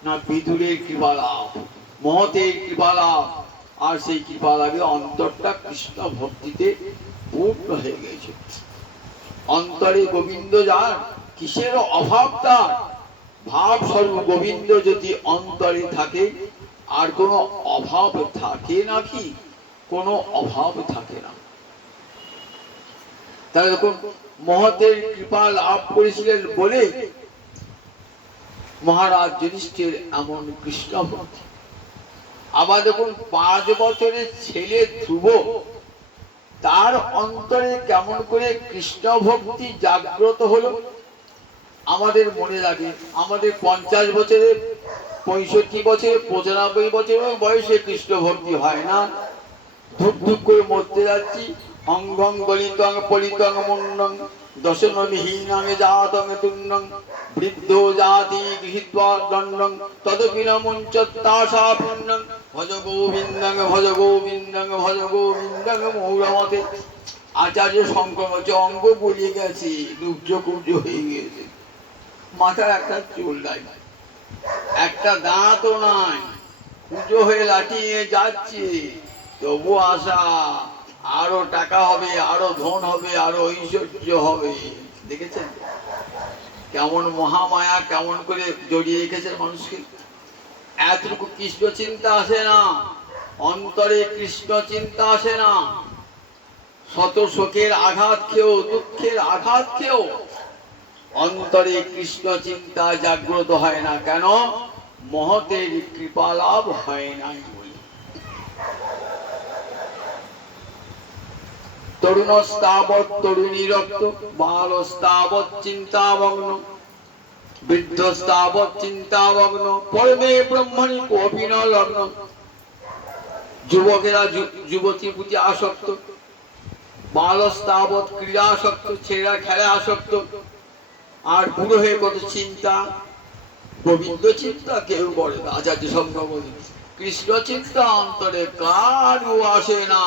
না, বিদুরের কৃপা লাভ, মহতের কৃপা লাভ, আর সেই কৃপা লাভে অন্তরটা কৃষ্ণ ভক্তিতে পূর্ণ হয়ে গেছে। অন্তরে গোবিন্দ যার, কিসের অভাব তার? ভাব সর্ব গোবিন্দ যদি অন্তরে থাকে, আর কোনো অভাব থাকে নাকি? কোনো অভাব থাকে না। তাহলে দেখুন মহতের কৃপা লাভ করেছিলেন বলে মহারাজ যুধিষ্ঠির এমন কৃষ্ণ ভক্তি। আবার দেখুন 5 বছরের ছেলে ধ্রুব, তার অন্তরে কেমন করে কৃষ্ণ ভক্তি জাগ্রত হলো। আমাদের মনে লাগে আমাদের 50 বছরে, 65 বছরে, 95 বছরের বয়সে কৃষ্ণ ভক্তি হয় না। ধূপ ধূপ করে মরতে যাচ্ছি। অঙ্গং গলিতং পলিতং মুন্ডং দশমবিহীনং জাতং তুন্ডং বৃদ্ধ জাতি গৃহীত্বা দণ্ডং তদপি ন মুঞ্চত্তাশা পুণ্যং ভজ গোবিন্দং ভজ গোবিন্দং ভজ গোবিন্দং মৌরমতে। আচার্য শঙ্কর বলছে অঙ্গ গলিয়ে গেছে, দুর্য কুর্য হয়ে গিয়েছে, মাথার একটা চুল নাই। একটা দাঁতও নাই, পুজো হয়ে লাঠিয়ে যাচ্ছে, তবু আশা আরো টাকা হবে, আরো ধন হবে, আরো ঐশ্বর্য হবে। দেখেছেন কেমন মহামায়া কেমন করে জড়িয়ে রেখেছেন মানুষকে। এতটুকু কৃষ্ণ চিন্তা আসে না, অন্তরে কৃষ্ণ চিন্তা আসে না। শত শোকের আঘাত খেয়েও, দুঃখের আঘাত খেয়েও অন্তরে কৃষ্ণ চিন্তা জাগ্রত হয় না। কেন? মহতের কৃপা লাভ হয় নাই বলে। তরুণস্তাবৎ তরুণী রক্ত, বালস্তাবৎ চিন্তামগ্ন, বৃদ্ধস্তাবৎ চিন্তামগ্ন, পরমে ব্রহ্মণি কোপি ন লগ্ন। যুবকেরা যুবতীর প্রতি আসক্ত, বালস্তাবৎ ক্রীড়া আসক্ত, ছেলেরা খেলা আসক্ত, আর বুড়ো হয়ে কত চিন্তা। গোবিন্দ চিন্তা কেউ করে না। আচার্য শঙ্কর বলেন কৃষ্ণ চিন্তা অন্তরে কারও আসে না।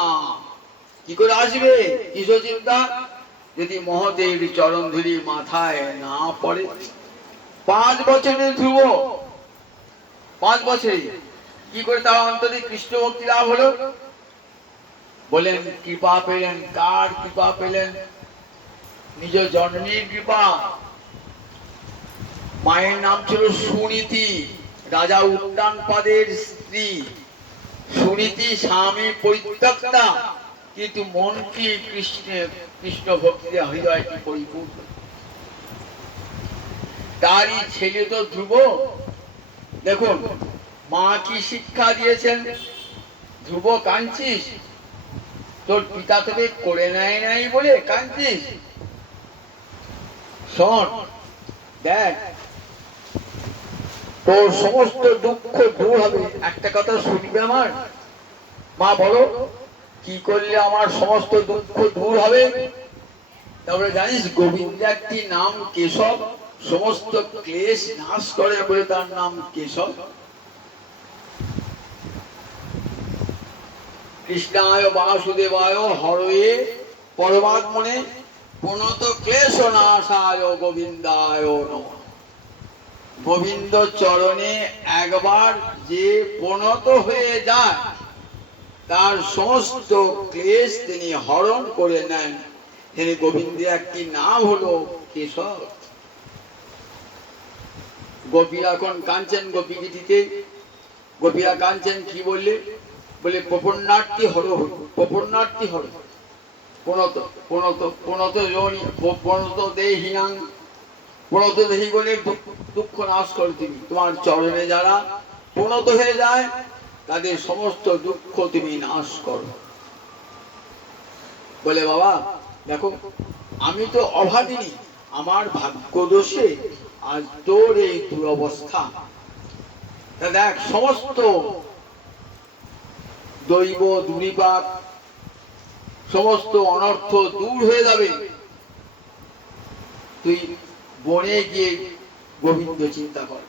কি করে আসবে কৃষ্ণ চিন্তা? যদি মহদেব চরণ ধুলি মাথায় না পড়ে। 5 বছরের ধ্রুব, 5 বছরে কি করে তার অন্তরে কৃষ্ণ ভক্তি লাভ হলো? বলেন কৃপা পেলেন। কার কৃপা পেলেন? নিজ জননীর কৃপা। মায়ের নাম ছিল সুনীতি, রাজা উদ্যানপাদের স্ত্রী। সুনীতি স্বামী পরিত্যক্তা, কিন্তু মনটি কৃষ্ণ ভক্তি হৃদয়টি পরিপূর্ণ। তারই ছেলে তো ধ্রুব। দেখুন মা কি শিক্ষা দিয়েছেন, ধ্রুব কাঁদছিস, তোর পিতা তোকে করে নেয় নাই বলে কাঁদছিস? শোন, দেখ তোর সমস্ত দুঃখ দূর হবে। একটা কথা শুনবে আমার? মা বলো কি করলে আমার সমস্ত দুঃখ দূর হবে? তারপরে জানিস গোবিন্দ একটি নাম কেশব, সমস্ত ক্লেশ নাশ করে বলে তার নাম কেশব। কৃষ্ণায় বাসুদেবায় হরয়ে পরমাত্মনে প্রণত ক্লেশ নাশায় গোবিন্দায় নমঃ। গোবিন্দ চরণে একবার যে প্রণত হয়ে যায় তার সমস্ত ক্লেশ তিনি হরণ করে নেন। তিনি গোবিন্দের একটি নাম হলো কেশব। গোপীরা এখন কাঁদছেন গোপীগীতিতে। গোপীরা কাঁদছেন কি বললে? বলে প্রপন্নার্থী হর, প্রপন্নার্থী হর, প্রণত প্রণত প্রণত যোনি প্রণত দেহিনাং, প্রণত দেহি গণের দুঃখ নাশ করে তুমি। তোমার চরণে যারা প্রণত হয়ে যায় তাদের সমস্ত দুঃখ তুমি নাশ করো। বলে বাবা দেখো আমি তো অভাগিনী, আমার ভাগ্য দোষে আজ তোর এই দুরবস্থা। দেখ সমস্ত দৈব দুর্বিপাক, সমস্ত অনর্থ দূর হয়ে যাবে। তুই বনে গিয়ে গোবিন্দ চিন্তা কর।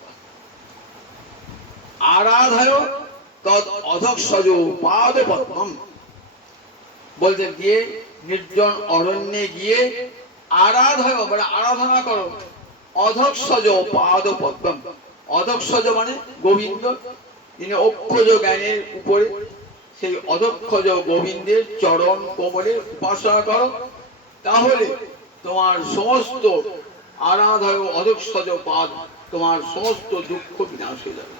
আরাধায় তদ অধঃসজ পাদ পদ্মম, বলতে গিয়ে নির্জন অরণ্যে গিয়ে আরাধায় মানে আরাধনা করো। অধঃসজ পাদ পদ্মম, অধঃসজ মানে গোবিন্দ, তিনি অক্ষজ জ্ঞানের উপরে, সেই অধঃসজ গোবিন্দের চরণ কোমলে উপাসনা করো। তাহলে তোমার সমস্ত আরাধায় অধঃসজ পাদ, তোমার সমস্ত দুঃখ বিনাশ হয়ে যাবে।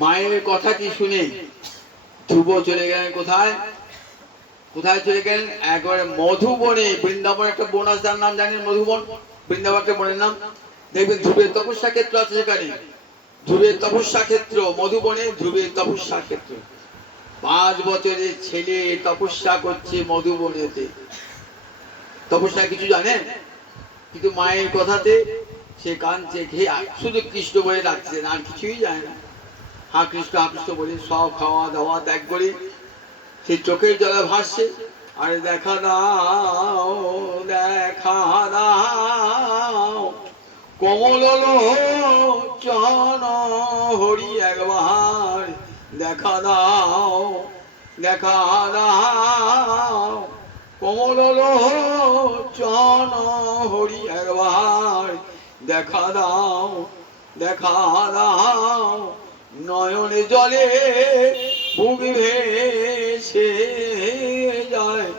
মায়ের কথা কি শুনে ধ্রুব চলে গেলেন কোথায়? কোথায় চলে গেলেন? একবারে মধুবনে। বৃন্দাবন একটা বন আছে, তার নাম জানেন? মধুবন। বৃন্দাবন একটা বনের নাম। দেখবেন ধ্রুবের তপস্যা ক্ষেত্র আছে সেখানে। ধ্রুবের তপস্যা ক্ষেত্র মধুবনে, ধ্রুবের তপস্যা ক্ষেত্র। 5 বছরের ছেলে তপস্যা করছে মধুবনেতে। তপস্যা কিছু জানেন? কিন্তু মায়ের কথাতে সে কাঁদছে, শুধু কৃষ্ণ বলে ডাকছে, আর কিছুই জানে না। হা কৃষ্ণ বলে সব খাওয়া দাওয়া ত্যাগ করে সে চোখের জলে ভাসছে। আরে দেখা দাও, দেখা দাও কমল লোচন হরি, একবার দেখা দাও, দেখা দাও কমল লোচন হরি, একবার দেখা দাও, দেখা দাও, নয়নে জলে বুক ভেসে যায়।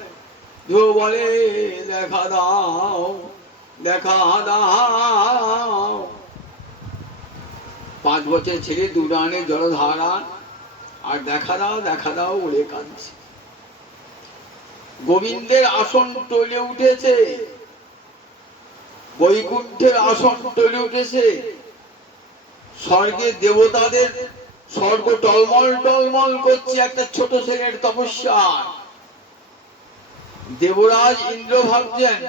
ধ্রুব বলে দেখা দাও, দেখা দাও। 5 বছর ছেলে দুরানে জলধারা, আর দেখা দাও দেখা দাও বলে কাঁদছে। গোবিন্দের আসন টলে উঠেছে, বৈকুণ্ঠের আসন টলে উঠেছে। স্বর্গে দেবতাদের স্বর্গ টলমল টলমল করছে একটা ছোট ছেলের তপস্যা। দেবরাজ ইন্দ্র ভাবছেন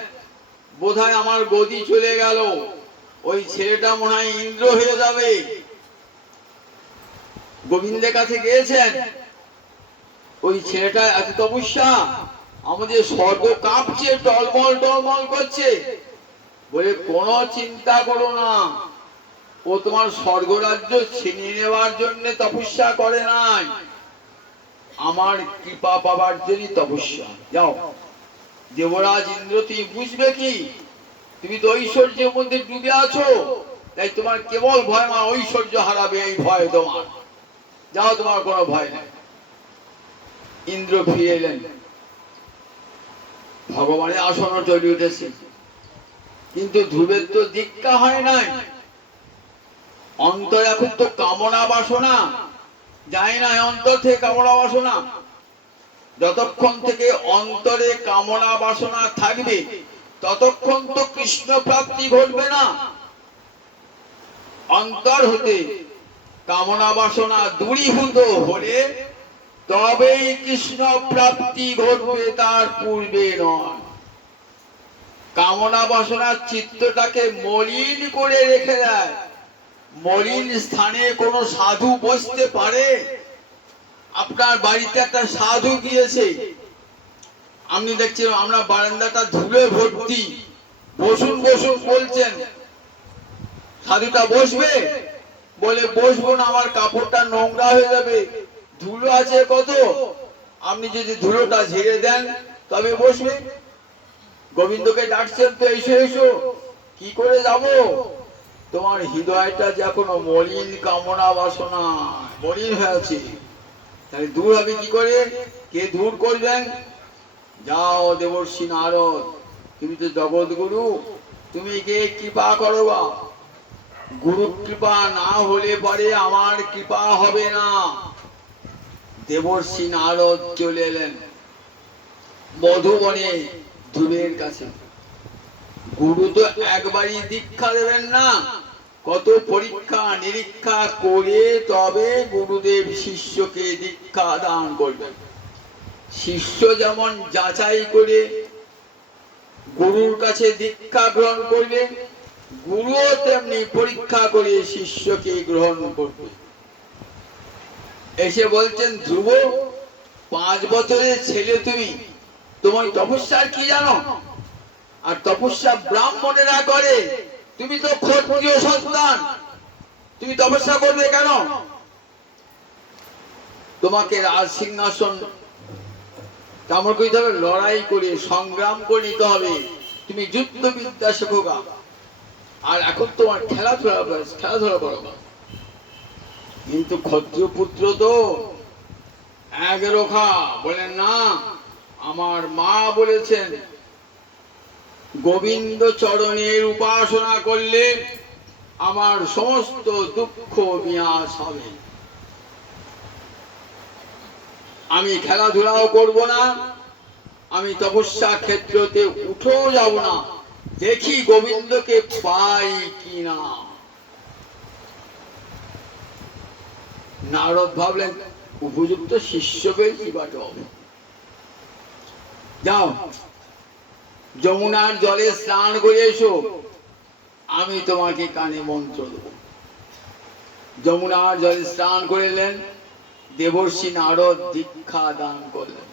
বোধহয় আমার গদি চলে গেল, ওই ছেলেটা মনে হয় ইন্দ্র হয়ে যাবে। গোবিন্দের কাছে গিয়েছেন, ওই ছেলেটা এত তপস্যা, আমাদের স্বর্গ কাঁপছে, টলমল টলমল করছে। বলে কোনো চিন্তা করো না, ও তোমার স্বর্গরাজ্য ছিনিয়ে নেওয়ার জন্য তপস্যা করে নাই, আমার কৃপা পাবার জন্য তপস্যা। যাও দেবরাজ ইন্দ্র, তুমি বুঝবে কি, তুমি তো ঐশ্বর্যের মধ্যে ডুবে আছো, তাই তোমার কেবল ভয় মা ঐশ্বর্য হারাবে, এই ভয় তোমার। যাও, তোমার কোনো ভয় নাই। ইন্দ্র ফিরে এলেন, ভগবানের আসন চলে উঠেছে, কিন্তু ধ্রুবের তো দীক্ষা হয় নাই। অন্তর এখন তো কামনা বাসনা যায় না, অন্তর থেকে কামনা বাসনা। যতক্ষণ থেকে অন্তরে কামনা বাসনা থাকবে ততক্ষণ তো কৃষ্ণ প্রাপ্তি ঘটবে না। অন্তর হতে কামনা বাসনা দূরীভূত হলে তবেই কৃষ্ণ প্রাপ্তি ঘটবে, তার পূর্বে নয়। কামনা বাসনা চিত্তটাকে মলিন করে রেখে দেয়। মলিন স্থানে কোনো সাধু বসতে পারে? আপনার বাড়িতে একটা সাধু গিয়েছে, আপনি দেখছেন আমরা বারান্দাটা ধুলে ভর্তি, বসুন বসুন বলছেন, সাধুটা বসবে? বলে বসবো না, আমার কাপড়টা নোংরা হয়ে যাবে, ধুলো আছে কত, আপনি যদি ধুলোটা ঝেড়ে দেন তবে বসবে। গোবিন্দকে ডাকছেন তো, এসো এসো। কি করে যাব? তোমার হৃদয়টা যে এখনো মলিন, কামনা বাসনা মলিন হয়েছে, তাহলে দূর হবে কি করে? কে দূর করবেন? যাও দেবর্ষি নারদ, তুমি তো জগৎ গুরু, তুমি কে কৃপা করো। গুরু কৃপা না হলে পরে আমার কৃপা হবে না। দেবর্ষি নারদ চলে এলেন মধুবনে ধ্রুবের কাছে। গুরু তো একবারই দীক্ষা দেবেন না, কত পরীক্ষা নিরীক্ষা করে তবে গুরুদেব শিষ্যকে দীক্ষা দান করবেন। শিষ্য যেমন যাচাই করে গুরুর কাছে দীক্ষা গ্রহণ করবে, গুরুও তেমনি পরীক্ষা করে শিষ্যকে গ্রহণ করবে। এসে বলছেন, ধ্রুব 5 বছরের ছেলে তুমি, তোমার তপস্যার কি জানো? আর তপস্যা ব্রাহ্মণেরা করে, তুমি তো ক্ষত্রিয় সন্তান, তুমি তপস্যা করবে কেন? তোমাকে রাজ সিংহাসন কামড় করতে হবে, লড়াই করে সংগ্রাম করে নিতে হবে, তুমি যুদ্ধ বিদ্যা শেখো। আর এখন তোমার খেলাধুলা করো। কিন্তু ক্ষত্রিয় পুত্র তো এক রোখা, বলেন না, আমার মা বলেছেন গোবিন্দ চরণের উপাসনা করলে আমার সমস্ত দুঃখ বিনাশ হবে। আমি খেলাধুলাও করব না, আমি তপস্যা ক্ষেত্রতে উঠেও যাব না, দেখি গোবিন্দকে পাই কিনা। নারদ ভাবলেন উপযুক্ত শিষ্য পেয়েছি, যাও যমুনার জলে স্নান করে এসো, আমি তোমাকে কানে মন্ত্র দেব। যমুনার জলে স্নান করিলেন, দেবর্ষি নারদ দীক্ষা দান করলেন।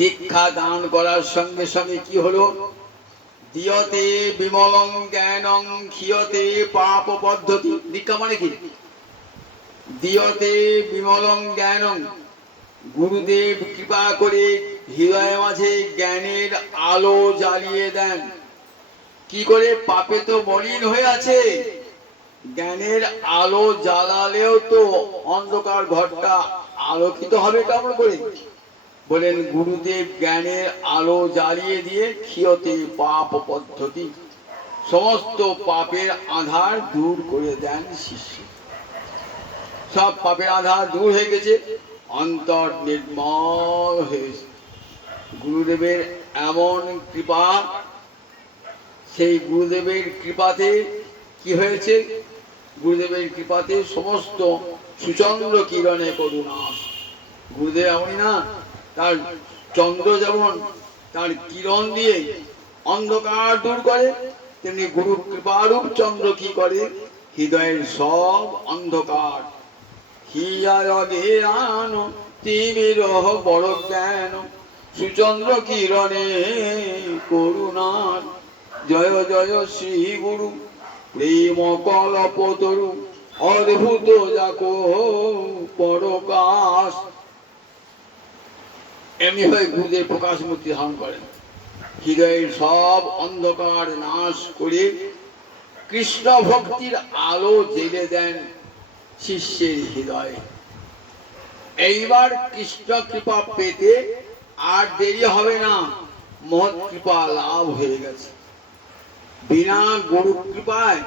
দীক্ষা দান করার সঙ্গে সঙ্গে কি হলো? দিয়তে বিমলং জ্ঞানং ক্ষীয়তে পাপ পদ্ধতি। দীক্ষা মানে কি? দিয়তে বিমলং জ্ঞানং, গুরুদেব কৃপা করে হৃদয়ের মাঝে জ্ঞানের আলো জ্বালিয়ে দেন। কি করে? পাপে তো মলিন হয়ে আছে, জ্ঞানের আলো জ্বালালেও তো অন্ধকার ঘরটা আলোকিত হবে কেমন করে? বলেন গুরুদেব জ্ঞানের আলো জ্বালিয়ে দিয়ে ক্ষিয়তে পাপ পদ্ধতি, সমস্ত পাপের আধার দূর করে দেন শিষ্য। সব পাপের আধার দূর হয়ে গেছে, অন্তর নির্মল হয়েছে। গুরুদেবের এমন কৃপা, সেই গুরুদেবের কৃপাতে কি হয়েছে? গুরুদেবের কৃপাতে সমস্ত সুচন্দ্র কিরণে করুণা। গুরুদেব এমনই না, তার চন্দ্র যেমন তার কিরণ দিয়ে অন্ধকার দূর করে, তেমনি গুরু কৃপারূপ চন্দ্র কি করে? হৃদয়ের সব অন্ধকার হিয়ান তিমির বড় জ্ঞান সুচন্দ্র কিরণে করুণার। জয় জয় শ্রী গুরু প্রেম কলপতরু অদ্ভুত যাকো পরকাশ। এমনি হয়ে গুরুদেব প্রকাশ মূর্তি ধারণ করেন, হৃদয়ের সব অন্ধকার নাশ করে কৃষ্ণ ভক্তির আলো জেলে দেন শিষ্যের হৃদয়ে। এইবার কৃষ্ণ কৃপা পেতে আর দেরি হবে না, মহৎ কৃপা লাভ হয়ে গেছে। বিনা গুরু কৃপায়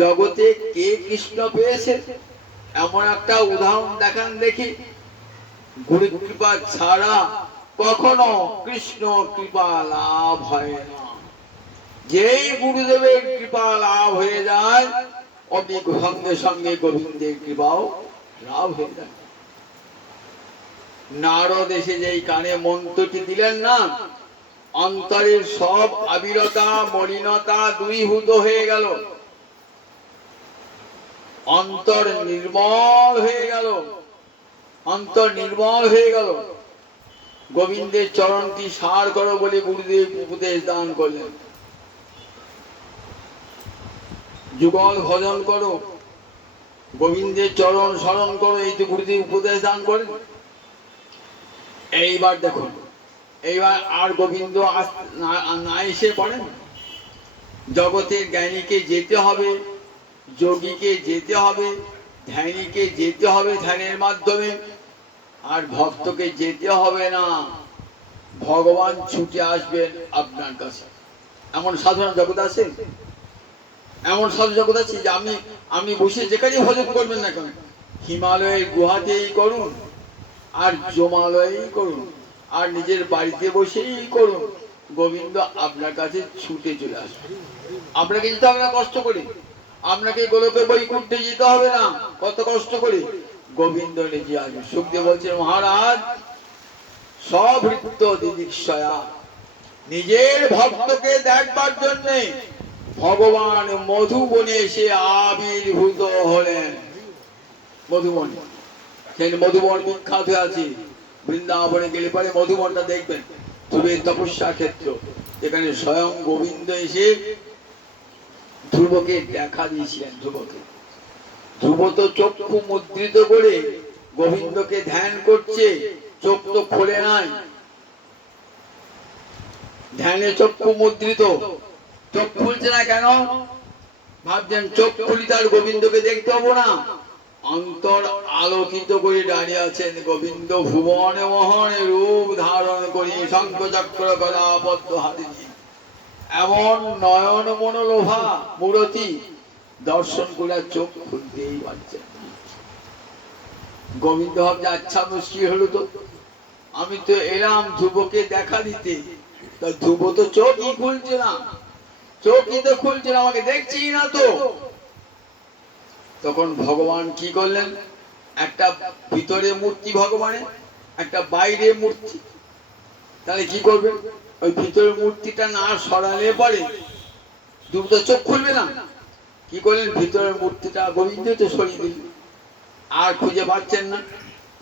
জগতে কে কৃষ্ণ পেয়েছে? এমন একটা উদাহরণ দেখান দেখি। গুরু কৃপা ছাড়া কখনো কৃষ্ণ কৃপা লাভ হয় না। যেই গুরুদেবের কৃপা লাভ হয়ে যায়, অতি সঙ্গে সঙ্গে গোবিন্দের কৃপাও লাভ হয়ে যায়। নারদ এসে যেই কানে মন্ত্রটি দিলেন না, অন্তরের সব আবিরতা মলিনতা দূরীভূত হয়ে গেল, অন্তর নির্মল হয়ে গেল, অন্তর নির্মল হয়ে গেল। গোবিন্দের চরণটি সার করো বলে গুরুদেব উপদেশ দান করলেন। যুগল ভজন করো, গোবিন্দের চরণ স্মরণ করো, এই তো গুরুদেব উপদেশ দান করেন। এইবার দেখুন, এইবার আর গোবিন্দ না এসে পড়েন। জগতের জ্ঞানীকে যেতে হবে, যোগীকে যেতে হবে, ধ্যানীকে যেতে হবে ধ্যানের মাধ্যমে, আর ভক্তকে যেতে হবে না, ভগবান ছুটে আসবেন আপনার কাছে। এমন সাধারণ জগৎ আছে, এমন সাধু জগৎ আছে যে আমি বসে যেখানে ভজন করবেন না কেন, হিমালয়ের গুহাতেই করুন আর জমালয়েই করুন আর নিজের বাড়িতে বসেই করুন, গোবিন্দ আপনার কাছে ছুটে চলে আসবে। আপনাকে যেতে হবে না কষ্ট করে, আপনাকে গোলকে বৈকুণ্ঠে যেতে হবে না কত কষ্ট করে, গোবিন্দ নিজে আসবে। সুখদেব বলছেন, মহারাজ সভৃত্য দিদিক্ষয়া, নিজের ভক্তকে দেখবার জন্য ভগবান মধুবনে এসে আবির্ভূত হলেন। মধুবন, সেই মধুবন বিখ্যাত আছে, বৃন্দাবনে গেলে পরে মধুবনটা দেখবেন, ধ্রুবের তপস্যা ক্ষেত্র, এখানে স্বয়ং গোবিন্দ এসে ধ্রুবকে দেখা দিয়েছিলেন। ধ্রুব তো চক্ষু মুদ্রিত করে গোবিন্দকে ধ্যান করছে, চোখ তো খোলে নাই, ধ্যানে চক্ষু মুদ্রিত, চোখ খুলছে না কেন? ভাবছেন চোখ খুলি তার গোবিন্দকে দেখতে হবো না। অন্তর আলোকিত করে দাঁড়িয়ে আছেন গোবিন্দ, ভুবনে মোহনে রূপ ধারণ করি শঙ্খ চক্র করা বদ্ধ হাতে নিয়ে। এমন নয়ন মনোলোভা মূরতি দর্শন করে চোখ খুলতেই পারছেন। গোবিন্দ ভাবছে, আচ্ছা মুশকিল হলো তো, আমি তো এলাম ধ্রুবকে দেখা দিতে, তা ধ্রুব তো চোখই খুলছে না, চোখই তো খুলছে না, আমাকে দেখছি না তো। তখন ভগবান কি করলেন? একটা ভিতরে মূর্তি ভগবানের, একটা বাইরে মূর্তি। তাহলে কি করবে? ওই ভিতরের মূর্তিটা না সরালে পরে ধ্রুব তো চোখ খুলবে না। কি করলেন? ভিতরের মূর্তিটা গোবিন্দ তো সরিয়ে দিলেন, আর খুঁজে পাচ্ছেন না।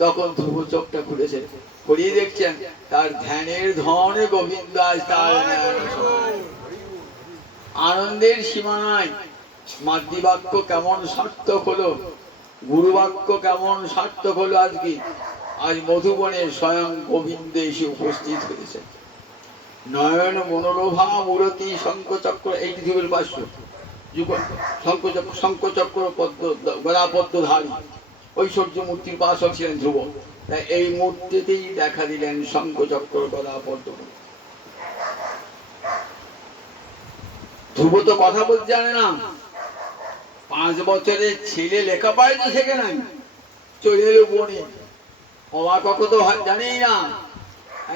তখন ধ্রুব চোখটা খুলেছে, খুলিয়ে দেখছেন তার ধ্যানের ধনে গোবিন্দ আজ তার আনন্দের সীমা নাই। মাতৃবাক্য কেমন সার্থক হলো, গুরু বাক্য কেমন সার্থক হলো। আজকে আজ মধুবনে স্বয়ং গোবিন্দ এসে উপস্থিত হয়েছে। নয়ন মনোরোভা মূরতি শঙ্খচক্র, এইটি ধ্রুবের ভাষ্য। শঙ্খচক্র পদ্ম গদা পদ্মধারী ঐশ্বর্য মূর্তির উপাসক ছিলেন ধ্রুব। তাই এই মূর্তিতেই দেখা দিলেন শঙ্খচক্র গদা পদ্ম। ধ্রুব তো কথা বলতে জানে না, 5 বছরের ছেলে লেখাপড়া শেখে নাই, চলে এলো বনে। অবাক তো জানেই না,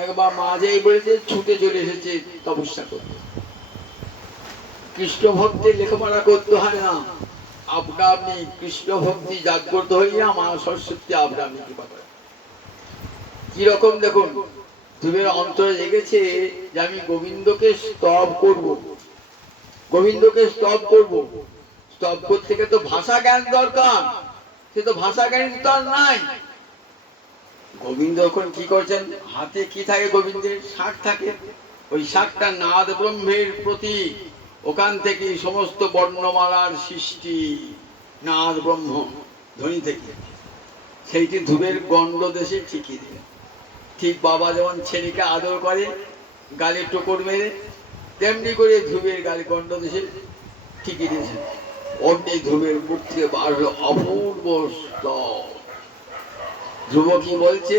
একবার মাঝেই বলেছে ছুটে চলে এসেছে তপস্যা করতে। কৃষ্ণ ভক্তের লেখাপড়া করতে হয় না, আপনা আপনি কৃষ্ণ ভক্তি জাগ্রত হইয়া মা সরস্বতী আপনা আপনি কৃপা করে। কিরকম দেখুন, ধ্রুবের অন্তরে জেগেছে যে আমি গোবিন্দকে স্তব করব, গোবিন্দকে স্তব করব। স্তব করতে গেলে তো ভাষা জ্ঞান দরকার, সে তো ভাষা জ্ঞান তার নাই। গোবিন্দ এখন কি করছেন, হাতে কি থাকে গোবিন্দের? শাঁখ থাকে। ওই শাঁখটা নাদ ব্রহ্মের প্রতীক, ওখান থেকে সমস্ত বর্ণমালার সৃষ্টি, নাদ ব্রহ্ম ধ্বনি থেকে। সেইটি ধ্রুবের গণ্ড দেশে ঠিকই দিলেন। ঠিক বাবা যেমন ছেলেকে আদর করে গালে টোকর মেরে, তেমনি করে ধ্রুবের গালে গণ্ড দেশে ঠিকই দিয়েছেন। অমনি ধ্রুবের মুখ থেকে বার হলো অপূর্ব স্তব। ধ্রুব কি বলছে,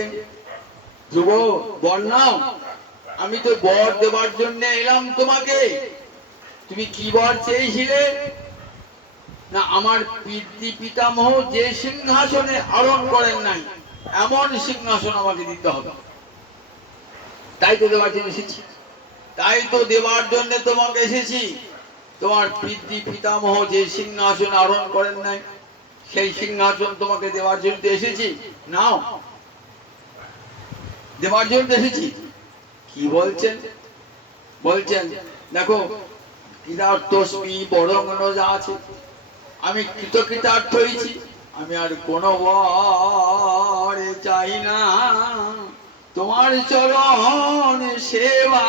ধ্রুব বর নাও, আমি তো বর দেবার জন্য এলাম তোমাকে। তুমি কি বর চেয়েছিলে? না আমার পিতৃ পিতামহ যে সিংহাসনে আরোহণ করেন নাই এমন সিংহাসন আমাকে দিতে হবে। তাই তো দেওয়ার জন্য এসেছি, তাই তো দেওয়ার জন্য তোমাকে এসেছি। তোমার পিতৃ পিতামহ যে সিংহাসন আরোহণ করেন নাই সেই সিংহাসন তোমাকে দেওয়ার জন্য এসেছি, নাও। দেওয়ার জন্য এসেছি। কি বলছেন? বলছেন দেখো, কৃতার্থস্মি বরং যা আছে, আমি কৃতকৃতার্থ হয়েছি, আমি আর কোনো বর চাই না। তোমার চরণ সেবা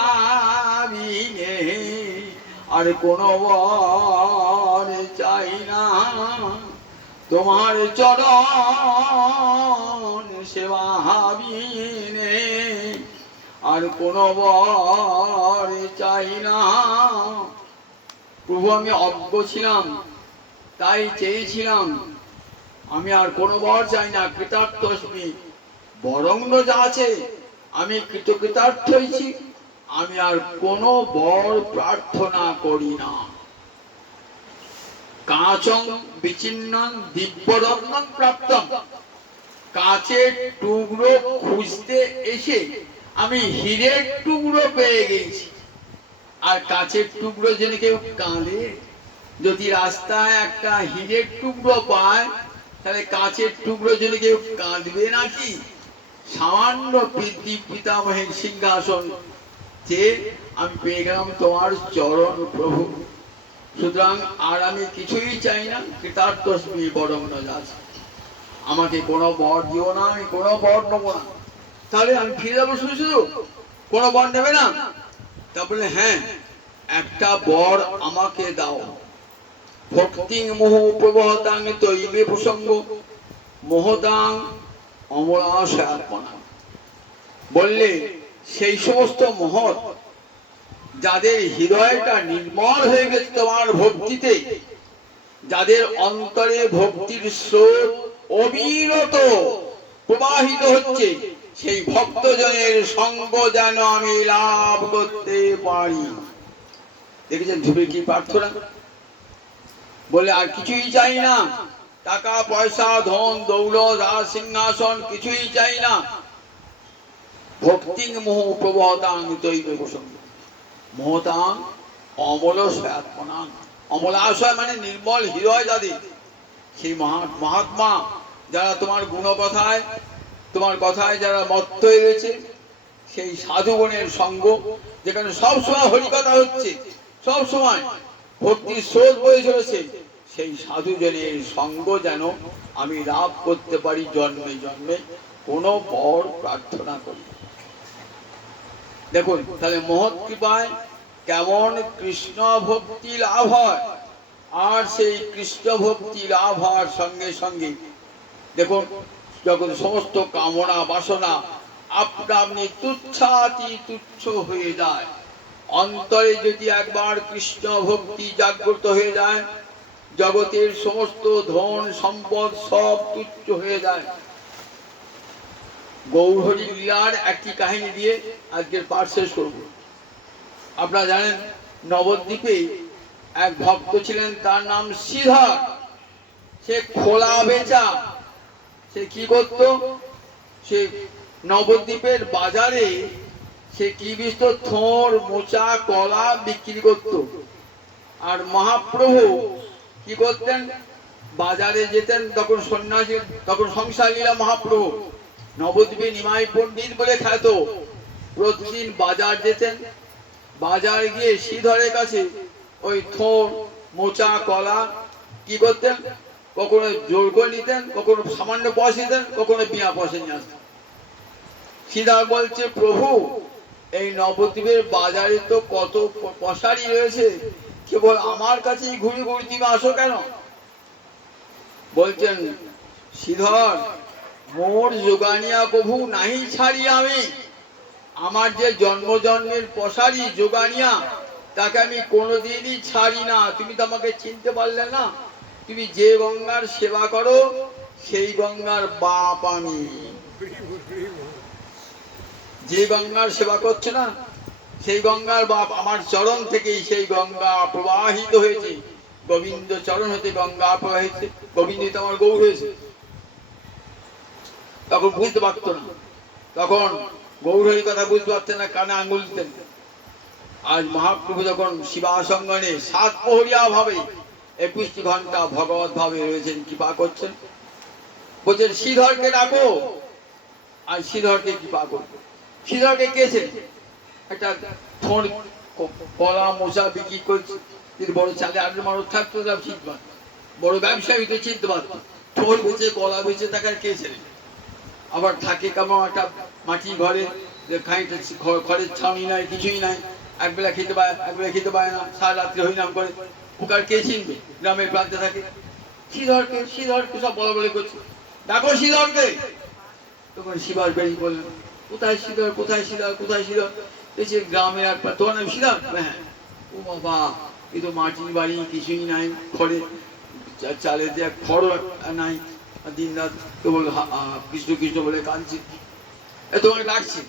বিনে আর কোনো বর চাই না। তোমার চরণ সেবা বিনে আর কোনো বর চাই না। প্রভু আমি অজ্ঞ ছিলাম, তাই চেয়েছিলাম, আমি আর কোনো বর চাই না। কৃতার্থস্মি বরং যা আছে, আমি কৃতকৃতার্থ হয়েছি, আমি আর কোনো বর প্রার্থনা করি না। কাঁচং বিচিন্নং দিব্যরত্নং প্রাপ্তং, কাঁচের টুকরো খুঁজতে এসে আমি হীরের টুকরো পেয়ে গেছি। আর কাঁচের টুকরো যেন কেউ কাঁদে? যদি রাস্তায় একটা হীরের টুকরো পায় তাহলে কাঁচের টুকরো যেন কেউ কাঁদবে নাকি? সামান্য পিতৃ পিতামহের সিংহাসন যে আমি পেয়ে গেলাম তোমার চরণ প্রভু। সুতরাং আর আমি কিছুই চাই না। কৃতার্থস্মি বরং যা আছে, আমাকে কোনো বর দিও না, আমি কোনো বর নেবো না। তাহলে আমি ফিরে যাবো শুধু শুধু, কোনো বর নেবে না? তা বলে হ্যাঁ, একটা বর আমাকে দাও। ভক্তি মোহ প্রবহতাং তৈবে প্রসঙ্গ মোহতাং অমলাশয়াত্মনা। বললে সেই সমস্ত মহৎ যাদের হৃদয়টা নির্মল হয়ে গেছে তোমার ভক্তিতে, যাদের অন্তরে ভক্তির স্রোত অবিরত প্রবাহিত হচ্ছে, সেই ভক্তজনের সঙ্গ যেন আমি লাভ করতে পারি। দেখেছেন ধ্রুবের কি প্রার্থনা? বলে আর কিছুই চাই না, টাকা পয়সা ধন দৌলত রাজ সিংহাসন কিছুই চাই না। ভক্তি মোহ প্রবহতাং তৈবে প্রসঙ্গ মোহতাং অমলাশয়াত্মনাং। অমলাশয় মানে নির্মল হৃদয় যাদের, সেই মহাত্মা যারা তোমার গুণকথায় তোমার কথায় যারা মত্ত হয়ে রয়েছে, সেই সাধুগণের সঙ্গ, যেখানে সবসময় হরিকথা হচ্ছে, সব সময় ভক্তির স্রোত বয়ে চলেছে, সেই সাধুজনের সঙ্গ যেন আমি লাভ করতে পারি জন্মে জন্মে, কোনো বর প্রার্থনা করি। দেখুন তাহলে মহৎ কৃপায় কেমন কৃষ্ণ ভক্তি লাভ হয়। আর সেই কৃষ্ণ ভক্তি লাভ হওয়ার সঙ্গে সঙ্গে দেখুন, যখন সমস্ত কামনা বাসনা আপনা আপনি তুচ্ছাতি তুচ্ছ হয়ে যায়, অন্তরে যদি একবার কৃষ্ণ ভক্তি জাগ্রত হয়ে যায়, জগতের সমস্ত ধন সম্পদ সব তুচ্ছ হয়ে যায়। গৌরহরি লীলার একটি কাহিনী দিয়ে আজকের পাঠ শেষ করব। আপনারা জানেন নবদ্বীপে এক ভক্ত ছিলেন, তার নাম শ্রীধর। সে খোলা বেচা, সে কি করত, সে নবদ্বীপের বাজারে সে কি বিস্ত থোড় মোচা কলা বিক্রি করত। আর মহাপ্রভু কি করতেন, বাজারে যেতেন তখন সন্ন্যাসী, তখন সংসার লীলা মহাপ্রভু নবদ্বীপে নিমাই পণ্ডিত বলে খ্যাত। প্রতিদিন বাজার যেতেন, বাজার গিয়ে শ্রীধরের কাছে ওই থোড় মোচা কলা কি করতেন, কখনো জোর করে নিতেন, কখনো সামান্য পয়সা দিতেন, কখনো বিনা পয়সা নিয়ে আসতেন। শ্রীধর বলছে, প্রভু এই নবদ্বীপের বাজারে তো কত পশারি রয়েছে, কেবল আমার কাছেই ঘুরে ঘুরে তুমি আসো কেন? বলছেন, শ্রীধর মোর যোগানিয়া প্রভু নাহি ছাড়ি আমি, আমার যে জন্ম জন্মের পশারি যোগানিয়া তাকে আমি কোনোদিনই ছাড়ি না। তুমি তো আমাকে চিনতে পারলে না, তুমি যে গঙ্গার সেবা করো সেই গঙ্গার বাপ আমি। যে গঙ্গার সেবা করছে না সেই গঙ্গার বাপ আমার চরণ থেকেই সেই গঙ্গা প্রবাহিত হয়েছে, গোবিন্দ চরণ হতে গঙ্গা প্রবাহিত, গোবিন্দ তো আমার গৌর হয়েছে। তখন বুঝতে পারত না, তখন গৌরহরির কথা বুঝতে পারতেন না, কানে আঙুল দিতেন। আজ মহাপ্রভু যখন শিবাসঙ্গনে 7 প্রহরিয়া ভাবে 21টি ঘন্টা ভগবত ভাবে রয়েছেন, কৃপা করছেন। বলছেন শ্রীধরকে ডাকো, আর শ্রীধরকে কৃপা করবে। শ্রীধরকে কেছেন, একটা থোড় কলা মোচা বিক্রি করছে, তিনি বড় চালে আটের মানুষ থাকতো, বড় ব্যবসায়ী হইতে চিনতে পারত। থোড় বেচে কলা বেচে তাকে আর কেছেন। আবার থাকে কেমন একটা মাটির ঘরে, ঘরের ছাউনি নাই, কিছুই নাই, একবেলা খেতে পায়, একবেলা খেতে পায় না, সারা রাত্রি হরিনাম করে, ওকার কে চিনবে? গ্রামের প্রান্তে থাকে। শ্রীধরকে শ্রীধরকে সব বলা বলে করছে, ডাকো শ্রীধরকে। তখন শিবার বেরিয়ে বললেন, কোথায় শ্রীধর, কোথায় শ্রীধর, কোথায় শ্রীধর? এসে গ্রামের আর তোমার নাম শ্রীধর? হ্যাঁ। ও বাবা, এ তো মাটির বাড়ি, কিছুই নাই, খড়ে চালে দেয়া খড় নাই, দিন রাত কেবল কৃষ্ণ কৃষ্ণ বলে কাঁদছি। তোমাকে ডাকছি।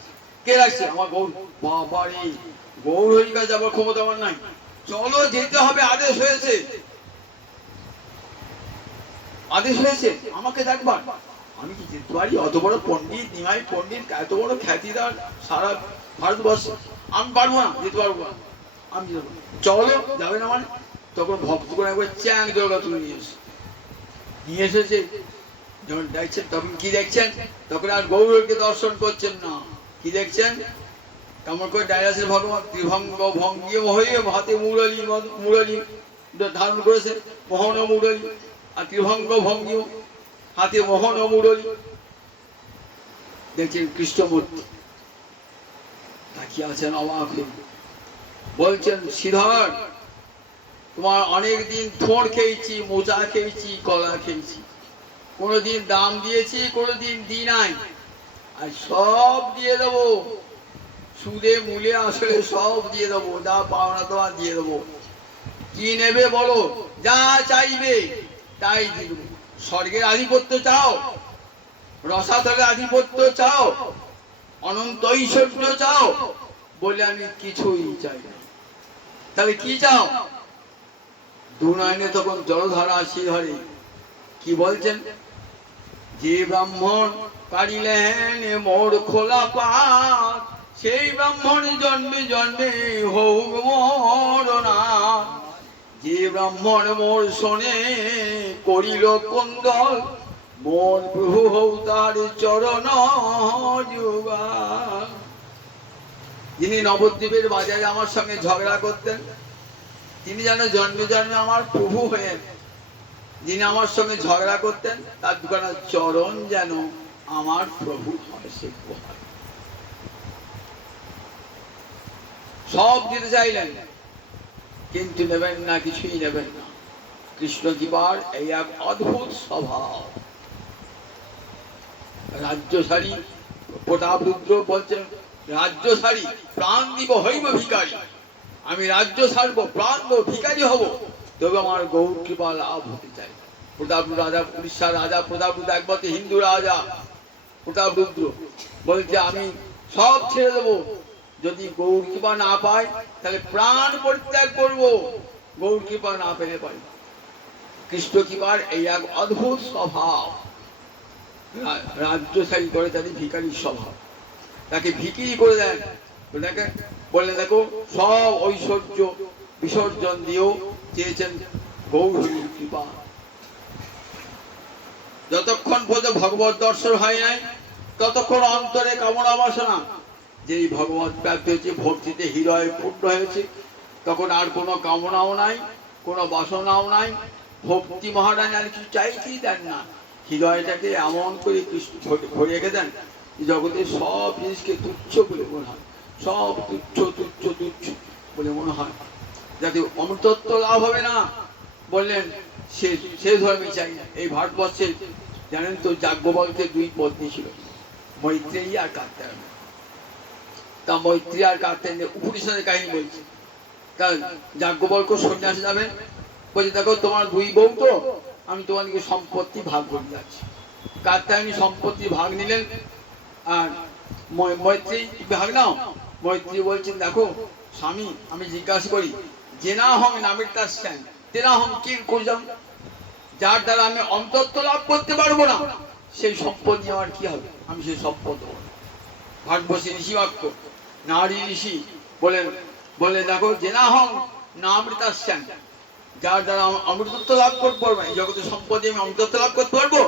কে ডাকছে? আমার গৌর। বাবা রে, গৌরহরির কাছে যাবার ক্ষমতা আমার নাই, চলো যেতে হবে, আদেশ হয়েছে, আদেশ হয়েছে আমাকে দেখবার। আমি কি যেতে পারি? অত বড় পণ্ডিত, নিমাই পণ্ডিত, এত বড় খ্যাতিদার সারা ভারতবর্ষ, আমি পারবো না, যেতে পারবো না, আমি যাবো। চলো, যাবে না মানে? তখন ভক্ত করে একবার চ্যাং জগা তুলে নিয়ে এসেছে। যখন দেখছেন তখন কি দেখছেন, তখন আর গৌরকে দর্শন করছেন না, কি দেখছেন? কেমন করে ডাইরাসের ভগবান ত্রিভঙ্গ ভঙ্গি হয়ে হাতে মুরলী মুরলী ধারণ করেছেন, মোহন মুরলী, আর ত্রিভঙ্গ ভঙ্গি হাতে মোহন মুরলী দেখছেন। কৃষ্ণমূর্তি তাকিয়ে আছেন অবাক হয়ে। বলছেন, শ্রীধর তোমার অনেকদিন থোড় খেয়েছি, মোচা খেয়েছি, কলা খেয়েছি, কোনোদিন দাম দিয়েছি, কোনোদিন দিই নাই, আর সব দিয়ে দেবো, সুদে মূলে আসলে সব দিয়ে দেবো, যা পাওনা তোমার দিয়ে দেবো। কি নেবে বলো, যা চাইবে তাই দিব। স্বর্গের আধিপত্য চাও, রসাতলের আধিপত্য চাও, অনন্ত ঐশ্বর্য চাও? বলে আমি কিছুই চাই না। তাহলে কি চাও? দুনয়নে তখন জলধারা শ্রীধরে কি বলছেন, যে ব্রাহ্মণ পারিলেন মোর খোলা পাত, সেই ব্রাহ্মণ জন্মে জন্মে হোক মোর নাথ। যে ব্রাহ্মণ মোর শোনে করিল কুন্দল, মোর প্রভু হৌ তার চরণ যুগা। যিনি নবদ্বীপের বাজারে আমার সঙ্গে ঝগড়া করতেন, তিনি যেন জন্মে জন্মে আমার প্রভু হয়ে, যিনি আমার সঙ্গে ঝগড়া করতেন তার দুখানা চরণ যেন আমার প্রভু হয়। সব দিতে চাইলেন, কিন্তু নেবেন না, কিছুই নেবেন না। কৃষ্ণ কৃপার এই এক অদ্ভুত স্বভাব। রাজ্যশালী প্রতাপ রুদ্র বলছেন, রাজ্যশালী প্রাণ দিব হইব ভিখারি। আমি রাজ্য ছাড়বো, প্রাণ ভিখারি হব, তবে আমার গৌর কৃপা লাভ হতে চাই। প্রতাপ রাজা, উড়িষ্যার রাজা প্রতাপ রুদ্র, একমাত্র হিন্দু রাজা প্রতাপ রুদ্র বলছে আমি সব ছেড়ে দেবো, যদি গৌর কৃপা না পাই তাহলে প্রাণ পরিত্যাগ করবো, গৌর কৃপা না পেলে পাই। কৃষ্ণ কৃপার এই এক অদ্ভুত স্বভাব, রাজ্যশাহী করে তাদের ভিখারির স্বভাব, তাকে ভিকিরি করে দেন। বললেন দেখো সব ঐশ্বর্য বিসর্জন দিয়েও চেয়েছেন গৌরীর কৃপা। যতক্ষণ পর্যন্ত ভগবত দর্শন হয় নাই ততক্ষণ অন্তরে কামনা বাসনা, যেই ভগবত প্রাপ্তি হয়েছে, ভক্তিতে হৃদয় পূর্ণ হয়েছে, তখন আর কোনো কামনাও নাই, কোনো বাসনাও নাই। ভক্তি মহারাজ আর কিছু চাইতেই দেন না, হৃদয়টাকে এমন করে কৃষ্ণ ভরে রেখে দেন জগতের সব জিনিসকে তুচ্ছ বলে মনে হয়, সব তুচ্ছ তুচ্ছ তুচ্ছ বলে মনে হয়, যাতে অমৃতত্ব লাভ হবে না। বললেন সে ধর্মে চাই না। এই ভারতবর্ষে জানেন তো যাজ্ঞবল্কের দুই পত্নী ছিল, মৈত্রেয়ী আর কাত্যায়নী। তা মৈত্রী আর কাত্যায়নী উপনিষদের কাহিনী বলছে। তা যাজ্ঞবল্ক সন্ন্যাসী যাবেন, বলছে দেখো তোমার দুই বউ তো, আমি তোমাদেরকে সম্পত্তি ভাগ করে যাচ্ছি। কাত্যায়নী সম্পত্তি ভাগ নিলেন, আর মৈত্রী ভাগ নাও। মৈত্রী বলছেন দেখো স্বামী, আমি জিজ্ঞাসা করি, জেনা হং নামের তার স্যান তেনা হং কি করলাম, যার দ্বারা আমি অন্তত্ব লাভ করতে পারবো না সেই সম্পদ নিয়ে আমার কি হবে, আমি সেই সম্পদ দেবো না। ভারতবর্ষে ঋষি বাক্য, নারী ঋষি বললেন দেখো জেনা হং না অমৃতার স্যান, যার দ্বারা অমৃতত্ব লাভ করতে পারবো, এই জগতের সম্পদ আমি অমৃতত্ব লাভ করতে পারবো,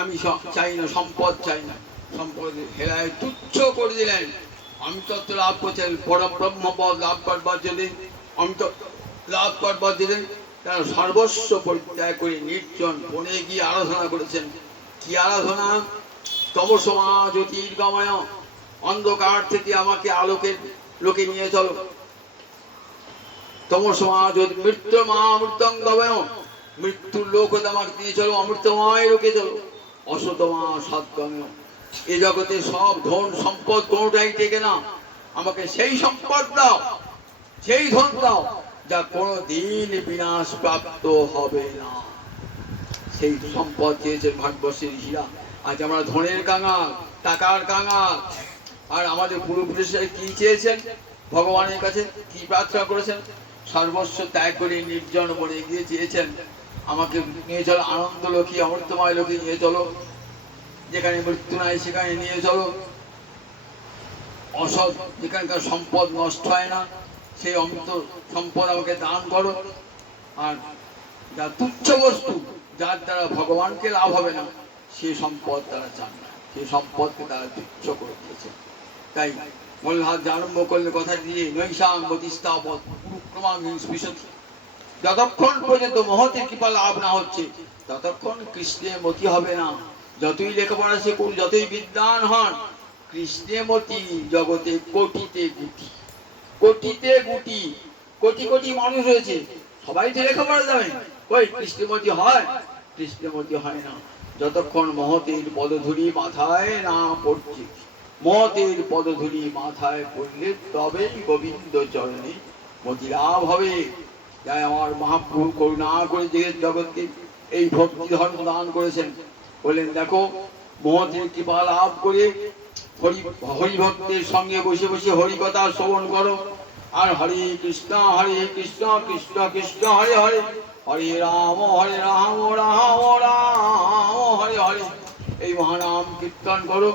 আমি চাই না, সম্পদ চাই না। সম্পদ হেলায় তুচ্ছ করে দিলেন। অমৃতত্ব লাভ করছেন, পরম ব্রহ্মপদ লাভ করবার জন্য, অমৃত লাভ করবার দিলেন, তারা সর্বস্ব পরিত্যাগ করে নির্জন বনে গিয়ে আরাধনা করেছেন। কি আরাধনা? তমসমা জ্যোতির্গময়, অন্ধকার থেকে আমাকে আলোকের লোকে নিয়ে চলো। তমসমা জ্যোতি মৃত্যুমা অমৃতঙ্গময়, মৃত্যুর লোক হতে আমাকে নিয়ে চলো, অমৃতময় লোকে চলো। অসতমা সৎগময়, এ জগতে সব ধন সম্পদ কোনোটাই টেকে না, আমাকে সেই সম্পদ দাও, সেই ধন দাও যা কোনোদিন বিনাশ প্রাপ্ত হবে না। সেই সম্পদ চেয়েছেন ভারতবর্ষের ঋষিরা। আজ আমরা ধনের কাঙাল, টাকার কাঙাল। আর আমাদের পূর্বপুরুষরা কি চেয়েছেন ভগবানের কাছে, কি প্রার্থনা করেছেন? সর্বস্ব ত্যাগ করে নির্জন বনে গিয়ে চেয়েছেন আমাকে নিয়ে চলো আনন্দ লোকে, অমৃতময় লোকে নিয়ে চলো, যেখানে মৃত্যু নাই সেখানে নিয়ে চলো। অসৎ যেখানকার সম্পদ নষ্ট হয় না সেই অমৃত সম্পদ আমাকে দান করো। আর যা তুচ্ছ বস্তু, যার দ্বারা ভগবানকে লাভ হবে না, সেই সম্পদ তারা চান না, সেই সম্পদকে তারা তুচ্ছ করে দিয়েছে। তাই মূলহাত আরম্ভ করলে কথা দিয়ে নৈশাং গতিস্থাপদ পুরুক্রমাংস্পৃশতি, যতক্ষণ পর্যন্ত মহতের কৃপা লাভ না হচ্ছে ততক্ষণ কৃষ্ণের মতি হবে না। যতই লেখাপড়া শিখুন, যতই বিদ্বান হন, কৃষ্ণের মতি জগতে কোটিতে গুটি, কোটিতে গুটি, কোটি কোটি মানুষ রয়েছে, সবাই তো লেখাপড়া যাবে, ওই কৃষ্ণমতি হয়? কৃষ্ণমতি হয় না যতক্ষণ মহতের পদধূলি মাথায় না পড়ছে। মহতের পদধূলি মাথায় পড়লে তবেই গোবিন্দ চরণে মতি লাভ হবে। তাই আমার মহাপ্রভু করুণা করে যে জগৎকে এই ভক্তি ধর্ম দান করেছেন। বললেন দেখো মহতের কৃপা লাভ করে হরিভক্তের সঙ্গে বসে বসে হরিকথা শ্রবণ করো। আর হরে কৃষ্ণ কৃষ্ণ কৃষ্ণ হরে হরে, হরে রাম রাম রাম হরে হরে, এই মহানাম কীর্তন করো।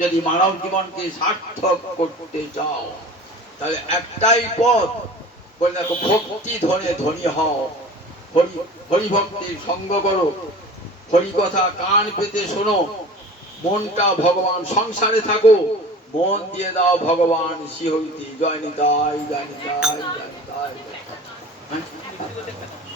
যদি মানব জীবনকে সার্থক করতে চাও তাহলে একটাই পথ, বলে দেখো ভক্তি ধনে ধনী হও, হরিভক্তির সঙ্গ করো, হরিকথা কান পেতে শোনো, মনটা ভগবান সংসারে থাকো, মন দিয়ে দাও ভগবান শ্রী হইতে। জয় নিতাই জয় নিতাই জয় নিতাই।